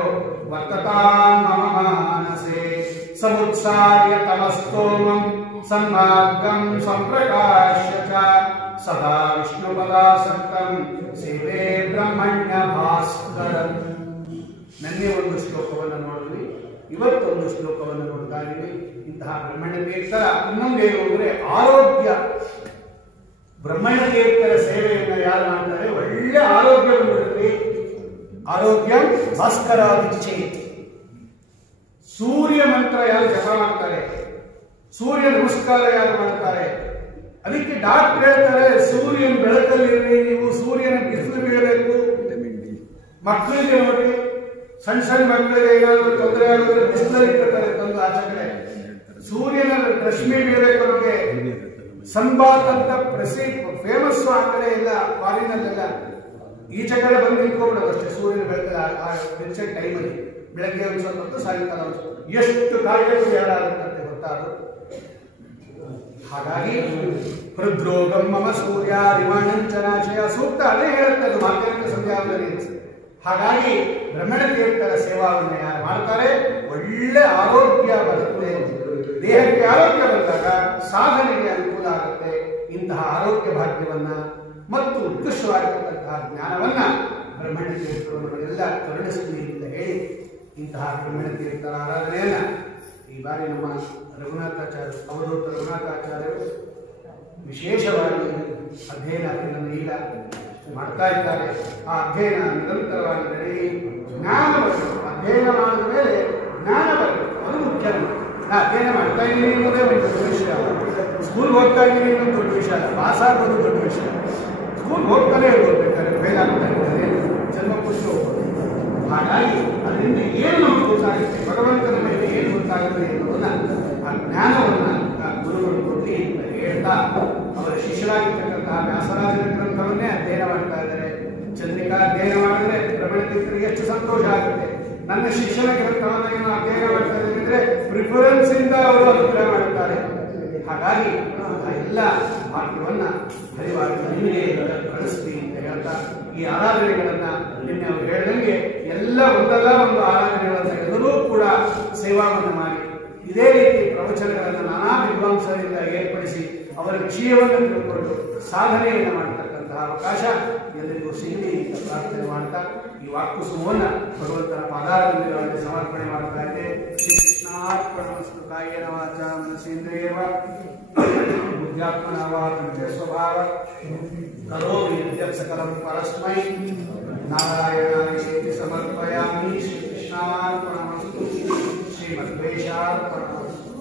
ವರ್ತತಾಂ ಮಮ ಮಾನಸೇ ಸಮುತ್ಸಾರ್ಯ ತಮಸ್ತೋಮಂ ಸನ್ಮಾರ್ಗಂ ಸಂಪ್ರಕಾಶ್ಯ ಚ ಸದಾ ವಿಷ್ಣುಪದಾಸಕ್ತಂ ಸೇವೆ ಬ್ರಹ್ಮಣ್ಯ ಭಾಸ್ಕರಂ. ನನ್ನೇ ಒಂದು ಶ್ಲೋಕವನ್ನು ನೋಡಿದ್ವಿ. ಇವತ್ತೊಂದು ಶ್ಲೋಕವನ್ನು ನೋಡ್ತಾ ಇದ್ದೀವಿ. ಇಂತಹ ಬ್ರಹ್ಮಣ್ಯ ತೀರ್ಥರ ಇನ್ನೊಂದೇನು ಅಂದರೆ ಆರೋಗ್ಯ. ಬ್ರಹ್ಮಣ್ಯ ತೀರ್ಥರ ಸೇವೆಯನ್ನು ಯಾರು ಮಾಡ್ತಾರೆ ಒಳ್ಳೆ ಆರೋಗ್ಯ ಬಂದ್ಬಿಡುತ್ತೆ. ಆರೋಗ್ಯ ಭಾಸ್ಕರಾದಿಚ್ಛೆ. ಸೂರ್ಯ ಮಂತ್ರ ಯಾರು ಜಪ ಮಾಡ್ತಾರೆ, ಸೂರ್ಯ ನಮಸ್ಕಾರ ಯಾರು ಮಾಡ್ತಾರೆ, ಅದಕ್ಕೆ ಡಾಕ್ಟರ್ ಹೇಳ್ತಾರೆ ಸೂರ್ಯನ ಬೆಳಕಲ್ಲಿರ್ರಿ, ನೀವು ಸೂರ್ಯನ ಬಿಸಿಲು ಬೀಳಬೇಕು. ಮಕ್ಕಳಿಗೆ ನೋಡಿ, ಸಣ್ಣ ಸಣ್ಣ ಮಕ್ಕಳಿಗೆ ಏನಾದರೂ ತೊಂದರೆ ಆಗಿದ್ರೆ ಬಿಸಿಲಲ್ಲಿ ಇಟ್ಟಿರ್ತಾರೆ ತಂದು ಆಚೆ ಕಡೆ. ಸೂರ್ಯನ ರಶ್ಮಿ ಬೀಳಬೇಕು ನಮಗೆ. ಸಂಬಾತ್ ಅಂತ ಫೇಮಸ್ ಆ ಕಡೆ ಎಲ್ಲ ಫಾರಿನಲ್ಲೆಲ್ಲ ಈಚೆ ಕಡೆ ಬಂದು ನಿಂತ್ಕೊಂಡ್ಬಿಡೋದು ಅಷ್ಟೇ ಸೂರ್ಯನ ಬೆಳಕಲ್ಲಿ ಟೈಮಲ್ಲಿ. ಬೆಳಗ್ಗೆ ಒಂದು ಸ್ವಲ್ಪ ಹೊತ್ತು, ಸಾಯಂಕಾಲ ಒಂದು ಸ್ವಲ್ಪ. ಎಷ್ಟು ಕಾಯಿಲೆಗಳು ಯಾರಾಗುತ್ತಂತೆ ಗೊತ್ತಾದ್ರು. ಹಾಗಾಗಿ ಹೃದ್ರೋಗಂ ಮಮ ಸೂರ್ಯ ರಿಮಾಣಂಚನಾಶಯ ಸೂಕ್ತ ಅದೇ ಹೇಳುತ್ತೆ ಅದು ಮಾರ್ಗಂಕ ಸಂಧ್ಯಾವದಲ್ಲಿ. ಹಾಗಾಗಿ ಬ್ರಹ್ಮಣ್ಯ ತೀರ್ಥರ ಸೇವಾವನ್ನು ಯಾರು ಮಾಡ್ತಾರೆ ಒಳ್ಳೆ ಆರೋಗ್ಯ ಬರುತ್ತೆ. ದೇಹಕ್ಕೆ ಆರೋಗ್ಯ ಬಂದಾಗ ಸಾಧನೆಗೆ ಅನುಕೂಲ ಆಗುತ್ತೆ. ಇಂತಹ ಆರೋಗ್ಯ ಭಾಗ್ಯವನ್ನ ಮತ್ತು ಉತ್ಕೃಷ್ಟವಾಗಿರತಕ್ಕಂತಹ ಜ್ಞಾನವನ್ನ ಬ್ರಹ್ಮಣ್ಯ ತೀರ್ಥರು ನಮಗೆಲ್ಲ ಕರುಣಿಸಲಿ ಅಂತ ಹೇಳಿ ಇಂತಹ ಬ್ರಹ್ಮಣ್ಯ ತೀರ್ಥರ ಆರಾಧನೆಯನ್ನ ಈ ಬಾರಿ ನಮ್ಮ ರಘುನಾಥಾಚಾರ್ಯ ಅವಧೂತ ರಘುನಾಥಾಚಾರ್ಯರು ವಿಶೇಷವಾಗಿ ಅಧ್ಯಯನ ಈಗ ಮಾಡ್ತಾ ಇದ್ದಾರೆ. ಆ ಅಧ್ಯಯನ ನಿರಂತರವಾಗಿ ನಡೆಯಿ ಜ್ಞಾನ ಬರಬೇಕು. ಅಧ್ಯಯನ ಮಾಡಿದ ಮೇಲೆ ಜ್ಞಾನ ಬರಬೇಕು, ಅದು ಮುಖ್ಯ. ನಾ ಅಧ್ಯಯನ ಮಾಡ್ತಾ ಇದ್ದೀನಿ ಅನ್ನೋದೇ ಒಂದು ದೊಡ್ಡ ವಿಷಯ ಅಲ್ಲ. ಸ್ಕೂಲ್ಗೆ ಹೋಗ್ತಾ ಇದ್ದೀನಿ ಅನ್ನೋದು ದೊಡ್ಡ ವಿಷಯ ಅಲ್ಲ. ಪಾಸ್ ಆಗೋದು ದೊಡ್ಡ ವಿಷಯ. ಸ್ಕೂಲ್ಗೆ ಹೋಗ್ತಾನೆ ಹೋಗ್ಬೇಕಾದ್ರೆ ಫೇಲ್ ಆಗ್ತಾ ಇದ್ದಾರೆ, ಜನ್ಮ ಖುಷಿ ಹೋಗ್ಬೋದು. ಹಾಗಾಗಿ ಅದರಿಂದ ಏನು ನಮ್ಗೆ ಗೊತ್ತಾಗುತ್ತೆ, ಭಗವಂತನ ಮೇಲೆ ಏನು ಗೊತ್ತಾಗುತ್ತೆ ಅನ್ನೋದನ್ನ ಆ ಜ್ಞಾನವನ್ನು ಗುರುಗಳು ಕೊಟ್ಟು ಅಂತ ಹೇಳ್ತಾ ಅವರ ಶಿಷ್ಯರಾಗಿರ್ತಕ್ಕಂತಹ ವ್ಯಾಸರಾಜನ ಗ್ರಂಥವನ್ನೇ ಅಧ್ಯಯನ ಮಾಡ್ತಾ ಇದ್ದಾರೆ. ಚಂದ್ರಿಕಾ ಅಧ್ಯಯನ ಮಾಡಿದ್ರೆ ಬ್ರಹ್ಮಣ್ಯ ತೀರ್ಥರಿಗೆ ಎಷ್ಟು ಸಂತೋಷ ಆಗುತ್ತೆ. ನನ್ನ ಶಿಷ್ಯನ ಗ್ರಂಥವನ್ನು ಅಧ್ಯಯನ ಮಾಡ್ತಾ ಇದ್ದಾರೆ ಅಂದ್ರೆ ಪ್ರಿಫರೆನ್ಸ್ ಇಂದ ಅವರು ಅನುಗ್ರಹ ಮಾಡುತ್ತಾರೆ. ಹಾಗಾಗಿ ಎಲ್ಲ ಭಾಗ್ಯವನ್ನ ಹರಿವಾಗಿ ನಿಮಗೆ ಕಳಿಸ್ತೀವಿ ಅಂತ ಹೇಳ್ತಾ ಈ ಆರಾಧನೆಗಳನ್ನ ನಿನ್ನೆ ಅವರು ಹೇಳಿದಂಗೆ ಎಲ್ಲ ಒಂದಲ್ಲ ಒಂದು ಆರಾಧನೆಗಳನ್ನ ಎಲ್ಲರೂ ಕೂಡ ಸೇವಾವನ್ನು ಮಾಡಿ ಇದೇ ರೀತಿ ಪ್ರವಚನಗಳನ್ನು ನಾನಾ ವಿದ್ವಾಂಸರಿಂದ ಏರ್ಪಡಿಸಿ ಅವರ ವಿಷಯವನ್ನು ತಿಳ್ಕೊಂಡು ಸಾಧನೆಯನ್ನು ಮಾಡತಕ್ಕಂತಹ ಅವಕಾಶ ಎಲ್ಲರಿಗೂ ಸಿಗಲಿ ಅಂತ ಪ್ರಾರ್ಥನೆ ಮಾಡ್ತಾ ಈ ವಾಕ್ಕುಸುಮವನ್ನು ಭಗವಂತನ ಪಾದಾರವಿಂದಗಳಲ್ಲಿ ಸಮರ್ಪಣೆ ಮಾಡ್ತಾ ಇದೆ. ಶ್ರೀಕೃಷ್ಣಾರ್ಪಣಮಸ್ತು. ಕಾಯೇನ ವಾಚಾ ಮನಸೇಂದ್ರಿಯೇವ ಬುದ್ಧ್ಯಾತ್ಮನಾ ವಾ ಸ್ವಭಾವ ಕರೋಮಿ ಯದ್ಯತ್ ಸಕಲಂ ಪರಸ್ಮೈ ನಾರಾಯಣಾಯ ಸಮರ್ಪಯಾಮಿ. ಶ್ರೀಕೃಷ್ಣಾರ್ಪಣಮಸ್ತು. ಶ್ರೀಮದ್ವೇಷಾರ್ಪಣಮಸ್ತು.